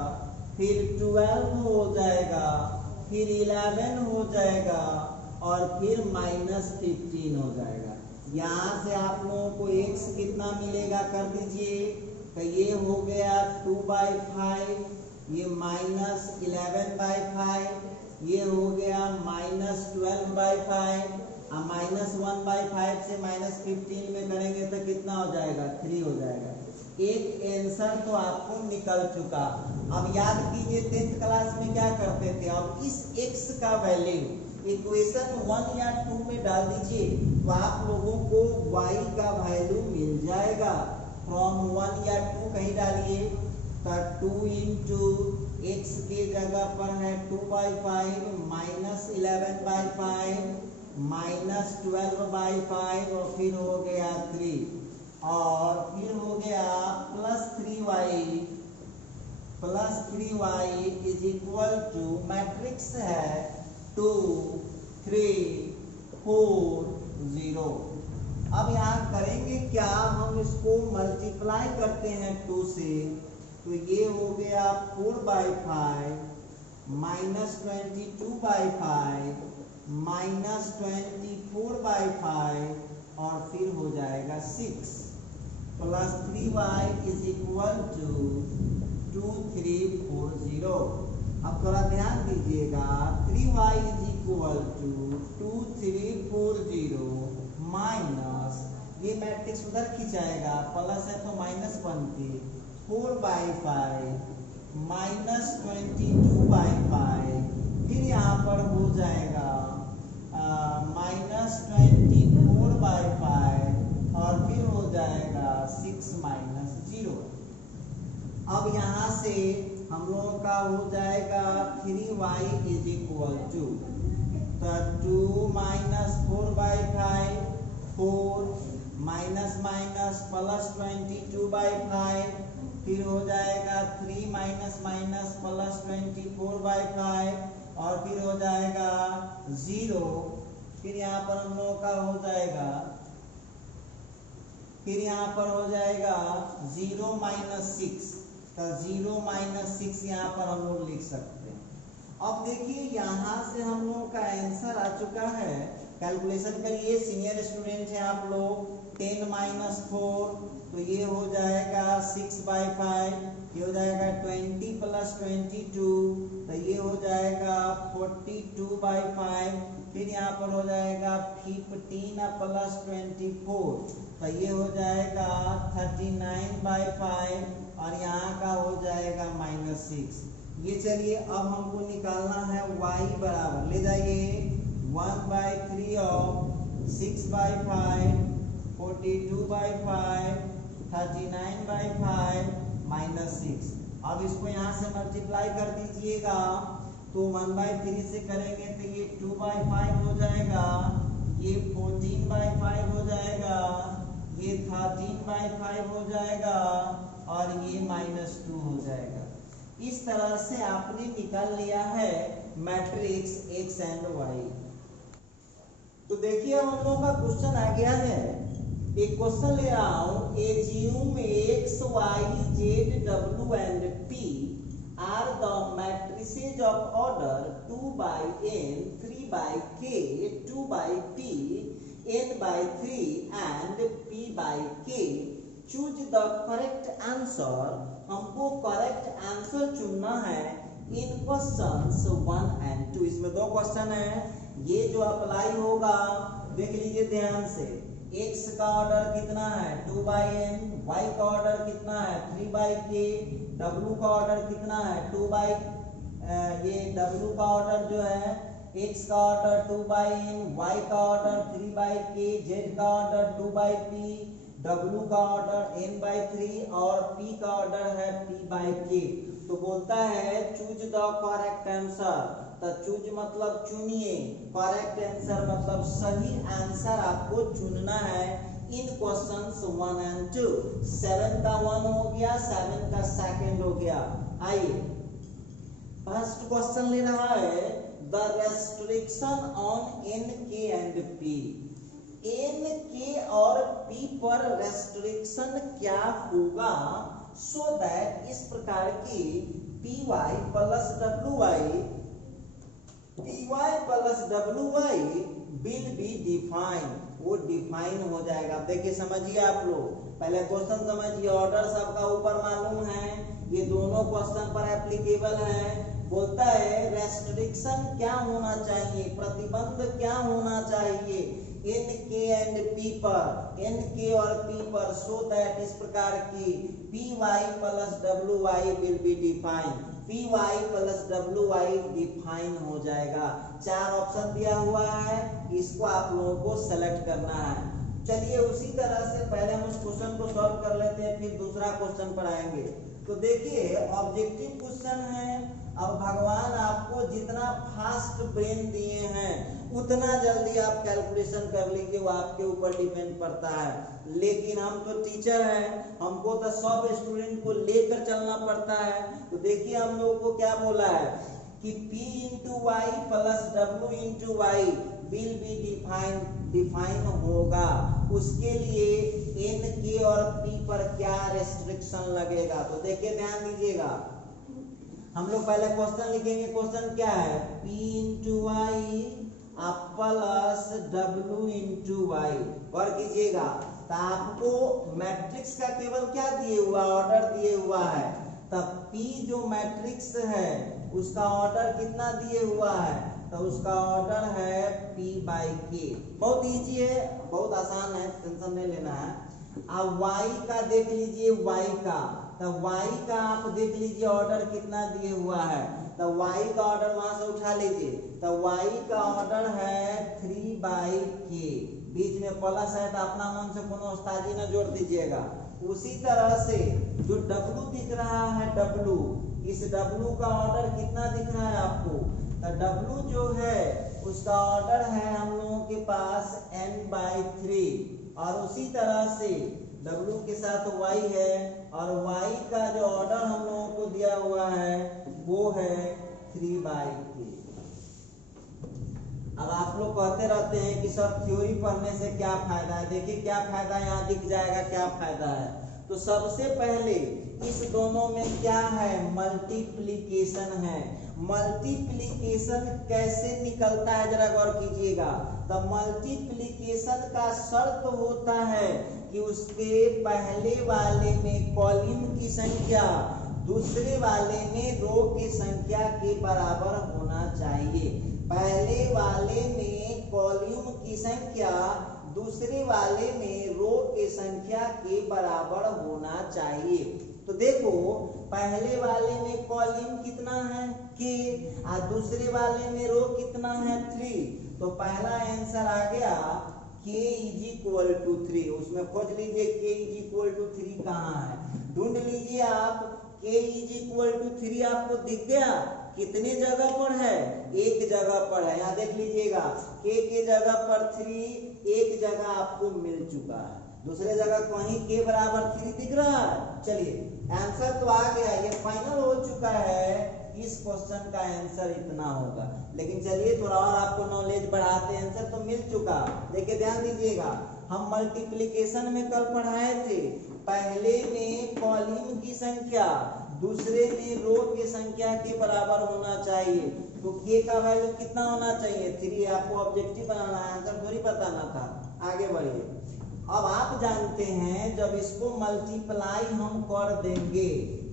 फिर 12 हो जाएगा, फिर 11 हो जाएगा और फिर माइनस 15 हो जाएगा। यहाँ से आप लोगों को x कितना मिलेगा कर दीजिए। तो ये हो गया 2/5, ये माइनस 11/5, ये हो गया माइनस 12/5 और माइनस 1/5 से माइनस 15 में करेंगे तो कितना हो जाएगा, 3 हो जाएगा। एक आंसर तो आपको निकल चुका। अब याद कीजिए 10th क्लास में क्या करते थे, अब इस x का वैल्यू इक्वेशन 1 या 2 में डाल दीजिए तो आप लोगों को y का वैल्यू मिल जाएगा। फ्रॉम 1 या 2 कहीं डालिए तो 2 इंटू x के जगह पर है 2/5 माइनस 11/5 माइनस 12/5 और फिर हो गया 3 और फिर हो गया plus 3y is equal to matrix है 2 3 4 0। अब यहाँ करेंगे क्या, हम इसको मल्टीप्लाई करते हैं 2 से तो ये हो गया 4/5 माइनस 22/5 माइनस 24/5 और फिर हो जाएगा 6 plus 3y is equal to 2340। अब थोड़ा ध्यान दीजिएगा, 3y is equal to 2340 minus, ये मैट्रिक्स उधर खिंचाएगा, प्लस है तो माइनस बनती, 4/5 माइनस 22/5, फिर यहाँ पर हो जाएगा माइनस 24/5 और फिर हो जाएगा 6 माइनस 0। अब यहाँ से हम लोगों का हो जाएगा 3y is equal to 2 minus 4/5, 4 minus minus plus 22/5, फिर हो जाएगा 3 माइनस माइनस प्लस 24/5 और फिर हो जाएगा 0, फिर यहाँ पर हम लोगों का हो जाएगा, फिर यहाँ पर हो जाएगा 0 माइनस 6, तो 0 माइनस 6 यहाँ पर हम लोग लिख सकते हैं। अब देखिए यहाँ से हम लोगों का आंसर आ चुका है, कैलकुलेशन करिए, सीनियर स्टूडेंट हैं आप लोग। 10 माइनस 4 तो ये हो जाएगा 6/5, ये हो जाएगा 20 प्लस 22 तो ये हो जाएगा 42/5, फिर यहाँ पर हो जाएगा 15 प्लस 24 तो ये हो जाएगा 39/5 और यहाँ का हो जाएगा -6। ये चलिए अब हमको निकालना है y बराबर, ले जाइए 1/3 ऑफ 6/5 42/5 39/5 -6। अब इसको यहाँ से मल्टीप्लाई कर दीजिएगा तो 1/3 से करेंगे तो ये 2/5 हो जाएगा, ये 14/5 हो जाएगा, ये 13/5 हो जाएगा और ये -2 हो जाएगा। इस तरह से आपने निकाल लिया है मैट्रिक्स x एंड y। तो देखिए हम लोगों का क्वेश्चन आ गया है, एक क्वेश्चन ले रहा हूं, assume x, y, z, w and p are the matrices of order 2/n, 3/k, 2/p, n/3 and p/k. Choose the correct answer. हमको करेक्ट आंसर चुनना है इन क्वेश्चंस 1 and 2। इसमें दो क्वेश्चन है, ये जो अप्लाई होगा देख लीजिए ध्यान से। x का ऑर्डर कितना है 2/n, y का ऑर्डर कितना है 3/k, w का ऑर्डर कितना है 2/, ये w का ऑर्डर जो है x का ऑर्डर 2/n, y का ऑर्डर 3/k, z का ऑर्डर 2/p, w का ऑर्डर n/3 और p का ऑर्डर है p/k। तो बोलता है चूज द करेक्ट आंसर, तो चूज मतलब चुनिए, करेक्ट आंसर मतलब सही आंसर आपको चुनना है इन क्वेश्चंस 1 and 2। 7 का 1 हो गया, 7 का सेकंड हो गया। आइए फर्स्ट क्वेश्चन ले रहा है, the restriction on n, k and p। n, k और p पर रेस्ट्रिक्शन क्या होगा, सो दैट इस प्रकार की py plus wy will be define, वो डिफाइन हो जाएगा। देखिए समझिए आप लोग, पहले क्वेश्चन समझिए, ऑर्डर सबका ऊपर मालूम है, ये दोनों क्वेश्चन पर एप्लीकेबल है। बोलता है रेस्ट्रिक्शन क्या होना चाहिए, प्रतिबंध क्या होना चाहिए n, k एंड p पर, n, k और p पर, सो दैट इस प्रकार की py plus wy will be define, py plus wy define हो जाएगा। 4 ऑप्शन दिया हुआ है, इसको आप लोगों को सेलेक्ट करना है। चलिए उसी तरह से पहले हम उस क्वेश्चन को सॉल्व कर लेते हैं, फिर दूसरा क्वेश्चन पर आएंगे। तो देखिए ऑब्जेक्टिव क्वेश्चन है, अब भगवान आपको जितना फास्ट ब्रेन दिए हैं उतना जल्दी आप कैलकुलेशन कर लीजिए, वो आपके ऊपर डिपेंड पड़ता है। लेकिन हम तो टीचर हैं, हमको तो सब स्टूडेंट को लेकर चलना पड़ता है। तो देखिए हम लोगों को क्या बोला है कि p into Y plus w into Y will be define होगा। उसके लिए n, k और p पर क्या रेस्ट्रिक्शन लगेगा, तो देखिए ध्यान दीजिएगा। हम लोग पहले क्वेश्चन लिखेंगे, क्वेश्चन क्या है p into Y plus w into Y, और कीजिएगा तो आपको मैट्रिक्स का केवल क्या दिए हुआ, ऑर्डर दिए हुआ है। तब p जो मैट्रिक्स है उसका ऑर्डर कितना दिए हुआ है तो उसका ऑर्डर है P बाई K। बहुत इजी है, बहुत आसान है, टेंशन नहीं लेना है। अब y का देख लीजिए, y का, तो y का आप देख लीजिए ऑर्डर कितना दिए हुआ है, तो y का ऑर्डर वहां से उठा लीजिए, तो y का ऑर्डर है 3 बाई K। बीच में प्लस है तो अपना मन से कोनो उस्तादी न जोड़ दीजिएगा। उसी तरह से जो W दिख रहा है, W, इस W का ऑर्डर कितना दिख रहा है आपको, तो W जो है उसका ऑर्डर है हम लोगों के पास n बाई 3, और उसी तरह से W के साथ y है, और y का जो ऑर्डर हम लोगों को दिया हुआ है वो है 3 बाई K। अब आप लोग कहते रहते हैं कि सर थ्योरी पढ़ने से क्या फायदा है, देखिए क्या फायदा यहाँ दिख जाएगा, क्या फायदा है। तो सबसे पहले इस दोनों में क्या है, मल्टीप्लिकेशन है। मल्टीप्लिकेशन कैसे निकलता है जरा गौर कीजिएगा। तो मल्टीप्लिकेशन का शर्त होता है कि उसके पहले वाले में कॉलम की संख्या दूसरे वाले में रो की संख्या के बराबर होना चाहिए। पहले वाले में कॉलम की संख्या दूसरे वाले में रो की संख्या के बराबर होना चाहिए। तो देखो पहले वाले में कॉलम कितना है k, और दूसरे वाले में रो कितना है 3। तो पहला आंसर आ गया k इज इक्वल टू 3। उसमें खोज लीजिए k इज इक्वल टू 3 कहाँ है, ढूंढ लीजिए आप। k इज इक्वल टू 3 आपको दिख गया, कितने जगह पर है, एक जगह पर है। यहाँ देख लीजिएगा k के जगह पर 3 एक जगह आपको मिल चुका है, दूसरे जगह कहीं k बराबर 3 दिख रहा है। चलिए आंसर तो आ गया, ये फाइनल हो चुका है। इस क्वेश्चन का आंसर इतना होगा। लेकिन चलिए थोड़ा और आपको नॉलेज बढ़ाते हैं, आंसर तो मिल चुका। देखिए ध्यान दीजिएगा, हम मल्टीप्लिकेशन में कल पढ़ाए थे, पहले में कॉलम की संख्या दूसरे में रो की संख्या के बराबर होना चाहिए। तो k का वैल्यू कितना होना चाहिए, 3। आपको ऑब्जेक्टिव बनाना है, आंसर थोड़ी बताना था। आगे बढ़िए। अब आप जानते हैं जब इसको मल्टीप्लाई हम कर देंगे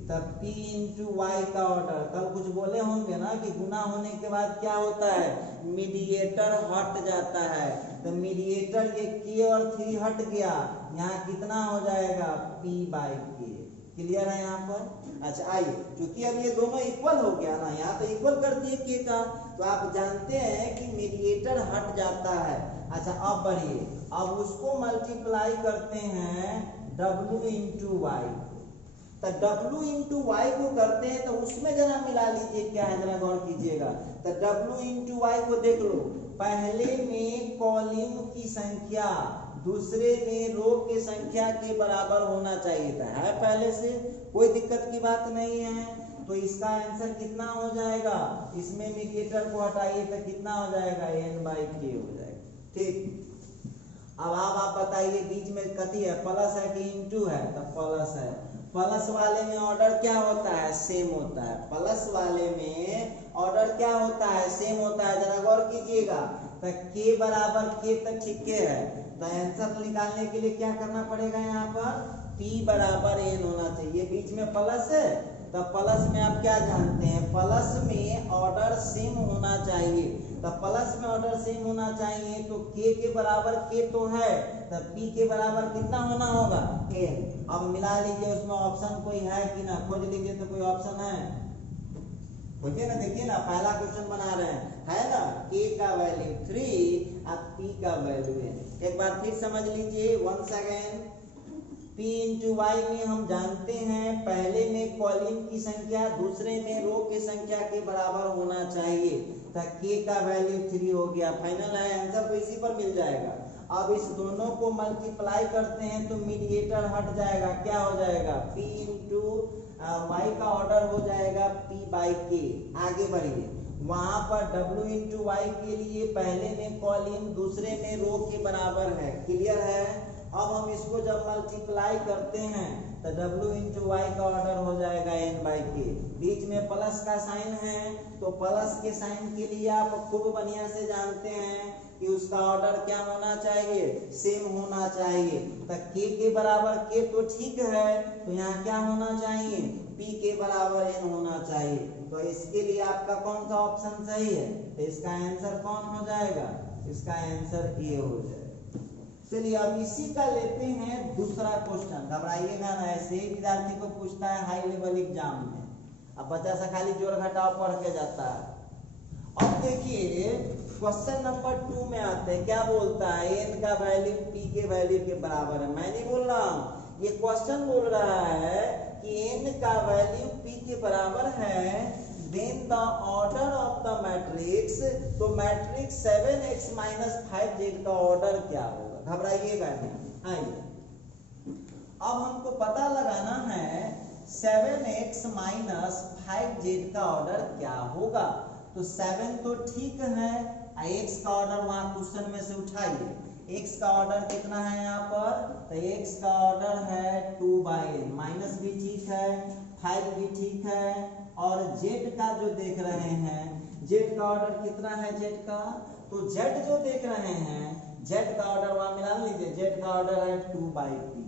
तब p इंटू वाई का ऑर्डर, कल कुछ बोले होंगे ना कि गुना होने के बाद क्या होता है, मीडिएटर हट जाता है। तो मीडिएटर ये k और 3 हट गया, यहाँ कितना हो जाएगा p बाई k। क्लियर है यहाँ पर। अच्छा आइए, क्योंकि अब ये दोनों इक्वल हो गया ना, यहाँ तो इक्वल कर दिए k का, तो आप जानते हैं कि मीडिएटर हट जाता है। अच्छा अब बढ़िए, अब उसको मल्टीप्लाई करते हैं w इंटू वाई। तो w इंटू वाई को करते हैं तो उसमें जरा मिला लीजिए क्या है, जरा गौर कीजिएगा। तो w इंटू वाई को देख लो, पहले में कॉलम की संख्या दूसरे में रो की संख्या के बराबर होना चाहिए था, है पहले से, कोई दिक्कत की बात नहीं है। तो इसका आंसर कितना हो जाएगा, इसमें मीडिएटर को हटाइए तो कितना हो जाएगा, n बाई k हो जाएगा। ठीक, अब आप बताइए बीच में कथी है, प्लस है कि इंटू है, तो प्लस है। प्लस वाले में ऑर्डर क्या होता है, सेम होता है। प्लस वाले में ऑर्डर क्या होता है, सेम होता है, जरा गौर कीजिएगा। तो k बराबर k तक ठीक है, तो आंसर निकालने के लिए क्या करना पड़ेगा, यहाँ पर p बराबर n होना चाहिए। बीच में प्लस है तो प्लस में आप क्या जानते हैं, प्लस में ऑर्डर सेम होना चाहिए। तो प्लस में ऑर्डर सेम होना चाहिए तो k के बराबर k तो है, तो p के बराबर कितना होना होगा, n। अब मिला लीजिए, उसमें ऑप्शन कोई है कि ना, खोज लीजिए तो कोई ऑप्शन है, खोजिए ना, देखिए ना, पहला क्वेश्चन बना रहे हैं, है ना, k का वैल्यू 3 और p का वैल्यू n। एक बार फिर समझ लीजिए, once again, p into Y में हम जानते हैं पहले में कॉलम की संख्या दूसरे में रो की संख्या के बराबर होना चाहिए। तो k का वैल्यू 3 हो गया, फाइनल है, आंसर तो इसी पर मिल जाएगा। अब इस दोनों को मल्टीप्लाई करते हैं तो मीडिएटर हट जाएगा, क्या हो जाएगा, p इंटू वाई का ऑर्डर हो जाएगा p बाई k। आगे बढ़िए, वहां पर w इंटू वाई के लिए पहले में कॉलम दूसरे में रो के बराबर है। क्लियर है। अब हम इसको जब मल्टीप्लाई करते हैं तो w इंटू वाई का ऑर्डर हो जाएगा n बाई k। बीच में प्लस का साइन है तो प्लस के साइन के लिए आप खूब बढ़िया से जानते हैं कि उसका ऑर्डर क्या होना चाहिए, सेम होना चाहिए। तो k के बराबर k तो ठीक है, तो यहाँ क्या होना चाहिए, p के बराबर n होना चाहिए। तो इसके लिए आपका कौन सा ऑप्शन सही है? तो इसका आंसर कौन हो जाएगा? इसका आंसर ए हो जाएगा। चलिए अब इसी का लेते हैं दूसरा क्वेश्चन। घबराइएगा ना, ऐसे ही विद्यार्थी को पूछता है हाई लेवल एग्जाम में। अब बच्चा सा खाली जोड़ घटाव पढ़ के जाता है। अब देखिए क्वेश्चन नंबर 2 में आते हैं, क्या बोलता है? n का वैल्यू p के वैल्यू के बराबर है। मैं नहीं बोल रहा हूं, ये क्वेश्चन बोल रहा है कि n का वैल्यू p के बराबर है, then the order of the matrix. तो मैट्रिक्स 7x - 5z का ऑर्डर क्या होगा? घबराइएगा नहीं। आइए अब हमको पता लगाना है 7x - 5z का ऑर्डर क्या होगा। तो 7 तो ठीक है, x का ऑर्डर वहां क्वेश्चन में से उठाइए। x का ऑर्डर कितना है यहाँ पर? तो x का ऑर्डर है 2/n, माइनस भी ठीक है, 5 भी ठीक है। और z का जो देख रहे हैं, z का ऑर्डर कितना है? z का तो z जो देख रहे हैं, z का ऑर्डर वहां मिला लीजिए, z का ऑर्डर है 2/p।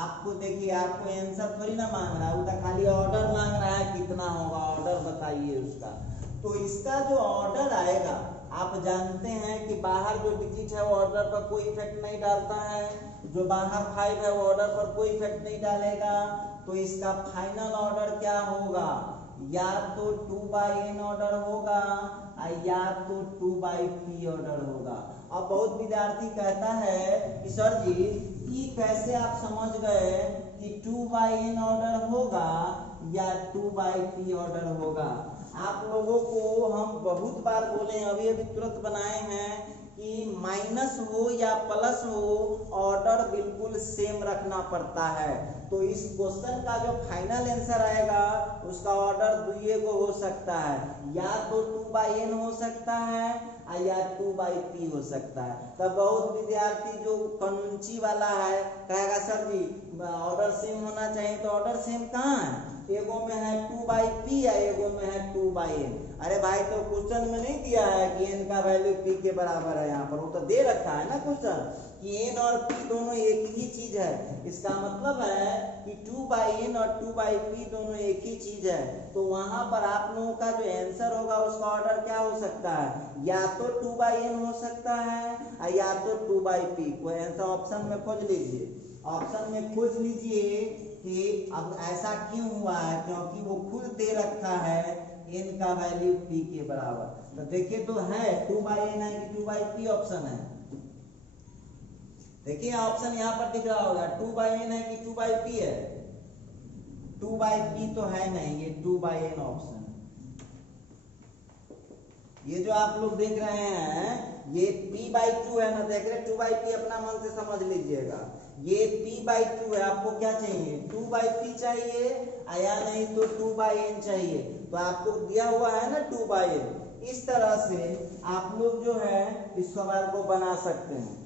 आपको देखिए, आपको आंसर थोड़ी ना मांग रहा है, वो तो खाली ऑर्डर मांग रहा है, कितना होगा ऑर्डर बताइए उसका। तो इसका जो ऑर्डर आएगा, आप जानते हैं कि बाहर जो डिजिट है वो ऑर्डर पर कोई इफेक्ट नहीं डालता है, जो बाहर 5 है वो ऑर्डर पर कोई इफेक्ट नहीं डालेगा। तो इसका फाइनल ऑर्डर क्या होगा? या तो 2/n ऑर्डर होगा या तो 2/p ऑर्डर होगा। अब बहुत विद्यार्थी कहता है कि सर जी ई कैसे आप समझ गए कि 2/n ऑर्डर होगा या 2/p ऑर्डर होगा? आप लोगों को हम बहुत बार बोले, अभी अभी तुरंत बनाए हैं कि माइनस हो या प्लस हो, ऑर्डर बिल्कुल सेम रखना पड़ता है। तो इस क्वेश्चन का जो फाइनल आंसर आएगा उसका ऑर्डर दुइये को हो सकता है, या तो 2/n हो सकता है या 2/p हो सकता है। तब बहुत विद्यार्थी जो कन्वेंची वाला है कहेगा सर जी ऑर्डर सेम होना चाहिए। तो ऑर्डर सेम कहाँ है? एगो में है 2/p या एगो में है 2/n। अरे भाई तो क्वेश्चन में नहीं दिया है कि n का वैल्यू p के बराबर है, यहाँ पर वो तो दे रखा है ना क्वेश्चन कि n और p दोनों एक ही चीज है। इसका मतलब है कि 2/n और 2/p दोनों एक ही चीज है। तो वहां पर आप लोगों का जो आंसर होगा उसका ऑर्डर क्या हो सकता है? या तो 2/n हो सकता है या तो 2/p। कोई आंसर ऑप्शन में खोज लीजिए, ऑप्शन में खोज लीजिए कि अब ऐसा क्यों हुआ है, क्योंकि वो खुद दे रखा है n का वैल्यू p के बराबर। तो देखिए तो है 2/n है कि 2/p ऑप्शन है? देखिए ऑप्शन यहाँ पर दिख रहा होगा, 2/n है कि 2/p है? 2/p तो है नहीं, ये 2/n ऑप्शन है। ये जो आप लोग देख रहे हैं ये p/2 है ना, देख रहे 2/p अपना मन से समझ लीजिएगा। ये p/2 है, आपको क्या चाहिए? 2/p चाहिए या नहीं तो 2/n चाहिए। तो आपको दिया हुआ है ना 2/n। इस तरह से आप लोग जो है इस सवाल को बना सकते हैं।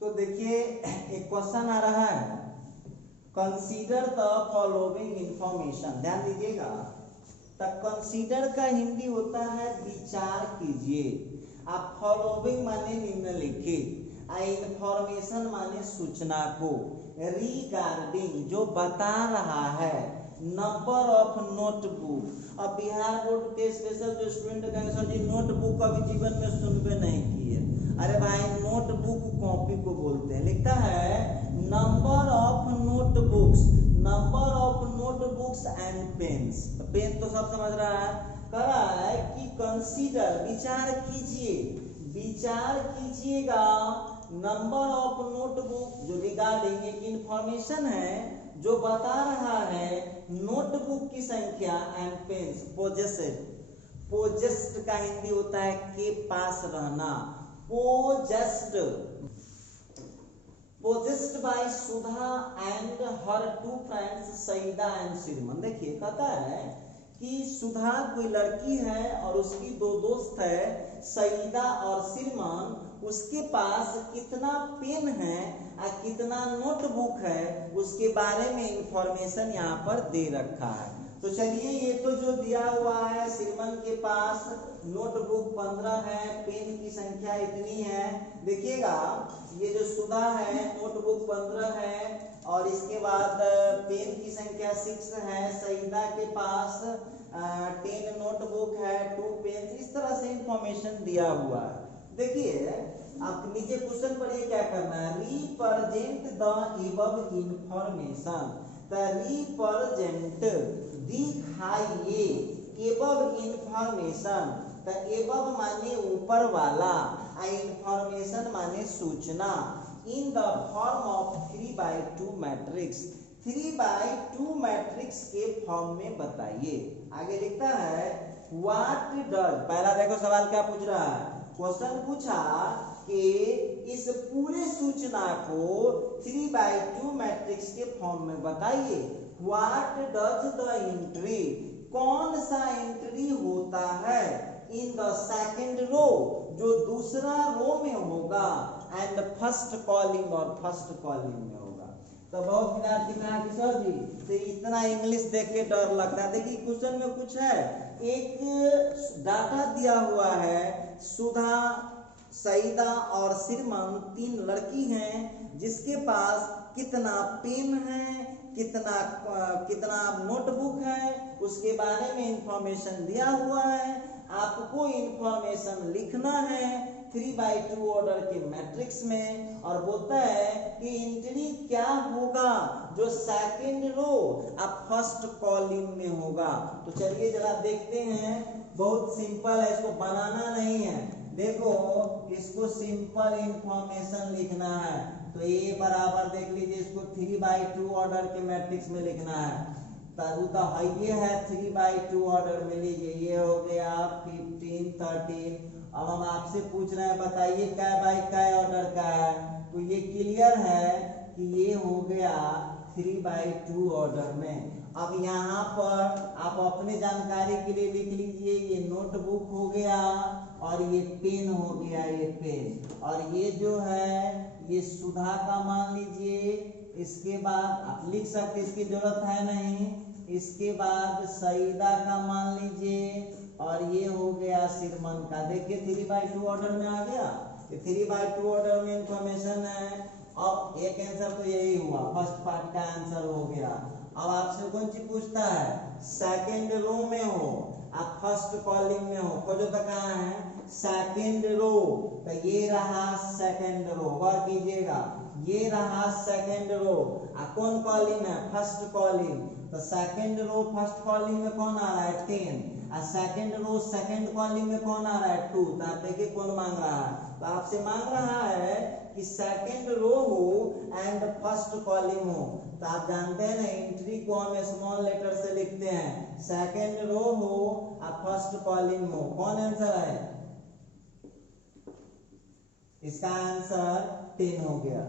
तो देखिए एक क्वेश्चन आ रहा है, कंसीडर द फॉलोइंग इंफॉर्मेशन। ध्यान दीजिएगा, तब कंसीडर का हिंदी होता है विचार कीजिए। आप फॉलोइंग माने निम्नलिखित, इंफॉर्मेशन माने सूचना को, रिगार्डिंग जो बता रहा है, नंबर ऑफ नोटबुक। अब बिहार बोर्ड के स्पेशल जो स्टूडेंट कहेंगे सर जी नोटबुक कभी जीवन में सुनबे नहीं किए। अरे भाई नोटबुक कॉपी को बोलते हैं, लिखता है number of notebooks, number of notebooks and pens. Pen तो सब समझ रहा है, कह रहा है कि कंसीडर विचार कीजिए, विचार कीजिएगा नंबर ऑफ नोटबुक जो रिगार्डिंग एक इंफॉर्मेशन है जो बता रहा है नोटबुक की संख्या एंड पेन्स पोजेसेड। पोजेस्ड का हिंदी होता है के पास रहना, possessed, possessed by Sudha and her 2 friends Saeeda and Shriman. देखिए कहता है कि सुधा कोई लड़की है और उसकी 2 दोस्त है सईदा और श्रीमान। उसके पास कितना पेन है और कितना नोटबुक है उसके बारे में इंफॉर्मेशन यहाँ पर दे रखा है। तो चलिए ये तो जो दिया हुआ है श्रीमन के पास नोटबुक 15 है, पेन की संख्या इतनी है। देखिएगा ये जो सुधा है नोटबुक 15 है और इसके बाद पेन की संख्या 6 है। सईदा के पास 10 नोटबुक है, 2 पेन, इस तरह से इंफॉर्मेशन दिया हुआ है। देखिए आप नीचे क्वेश्चन पर ये क्या करना है, represent the above information. Represent दिखाइए एबव इंफॉर्मेशन। तो एबव माने ऊपर वाला, इंफॉर्मेशन माने सूचना, in the form of 3/2 matrix. 3/2 matrix के फॉर्म में बताइए। आगे लिखता है व्हाट डज, पहला देखो सवाल क्या पूछ रहा है, क्वेश्चन पूछा कि इस पूरे सूचना को 3/2 मैट्रिक्स के फॉर्म में बताइए। व्हाट डज द एंट्री, कौन सा एंट्री होता है इन द सेकंड रो, जो दूसरा रो में होगा, एंड फर्स्ट कॉलिंग और फर्स्ट कॉलिंग में होगा। तो बहुत विद्यार्थी कहा कि सर जी तो इतना इंग्लिश देख के डर लगता है। देखिए क्वेश्चन में कुछ है, एक डाटा दिया हुआ है, सुधा, सईदा और श्रीमान 3 लड़की हैं जिसके पास कितना पेन है, कितना नोटबुक है, उसके बारे में इंफॉर्मेशन दिया हुआ है। आपको इंफॉर्मेशन लिखना है 3/2 ऑर्डर के मैट्रिक्स में, और बोलता है कि एंट्री क्या होगा जो सेकंड रो अब फर्स्ट कॉलम में होगा। तो चलिए जरा देखते हैं, बहुत सिंपल है, इसको बनाना नहीं है। देखो इसको सिंपल इंफॉर्मेशन लिखना है, तो ये बराबर देख लीजिए, इसको 3/2 ऑर्डर के मैट्रिक्स में लिखना है। तो ये है 3/2 ऑर्डर में, लीजिए ये हो गया 15 13। अब हम आपसे पूछ रहे हैं बताइए क्या बाई क्या ऑर्डर का है, तो ये क्लियर है कि ये हो गया 3/2 ऑर्डर में। अब यहाँ पर आप अपने जानकारी के लिए लिख लीजिए, ये नोटबुक हो गया और ये पेन हो गया, ये पेन, और ये जो है ये सुधा का मान लीजिए। इसके बाद आप लिख सकते, इसकी जरूरत है नहीं। इसके बाद सईदा का मान लीजिए, और ये हो गया श्रीमन का। देखिए 3/2 ऑर्डर में आ गया, 3/2 ऑर्डर में इंफॉर्मेशन है। अब एक आंसर तो यही हुआ, फर्स्ट पार्ट का आंसर हो गया। अब आपसे कौन सी पूछता है, सेकेंड रो में हो, आप फर्स्ट कॉलम में हो, खोजो तो कहाँ है, सेकेंड रो। तो ये रहा सेकेंड रो, वर्क कीजिएगा, ये रहा सेकेंड रो। कौन कॉलम है, फर्स्ट कॉलम। तो सेकेंड रो फर्स्ट कॉलम में कौन आ रहा है, 10, और सेकेंड रो सेकेंड कॉलम में कौन आ रहा है, 2। तो आप देखिए कौन मांग रहा है, तो आपसे मांग रहा है कि सेकेंड रो हो एंड फर्स्ट कॉलम हो। तो आप जानते हैं ना एंट्री को हम स्मॉल लेटर से लिखते हैं, सेकेंड रो हो और फर्स्ट कॉलम हो। कौन आंसर है, इसका आंसर 10 हो गया।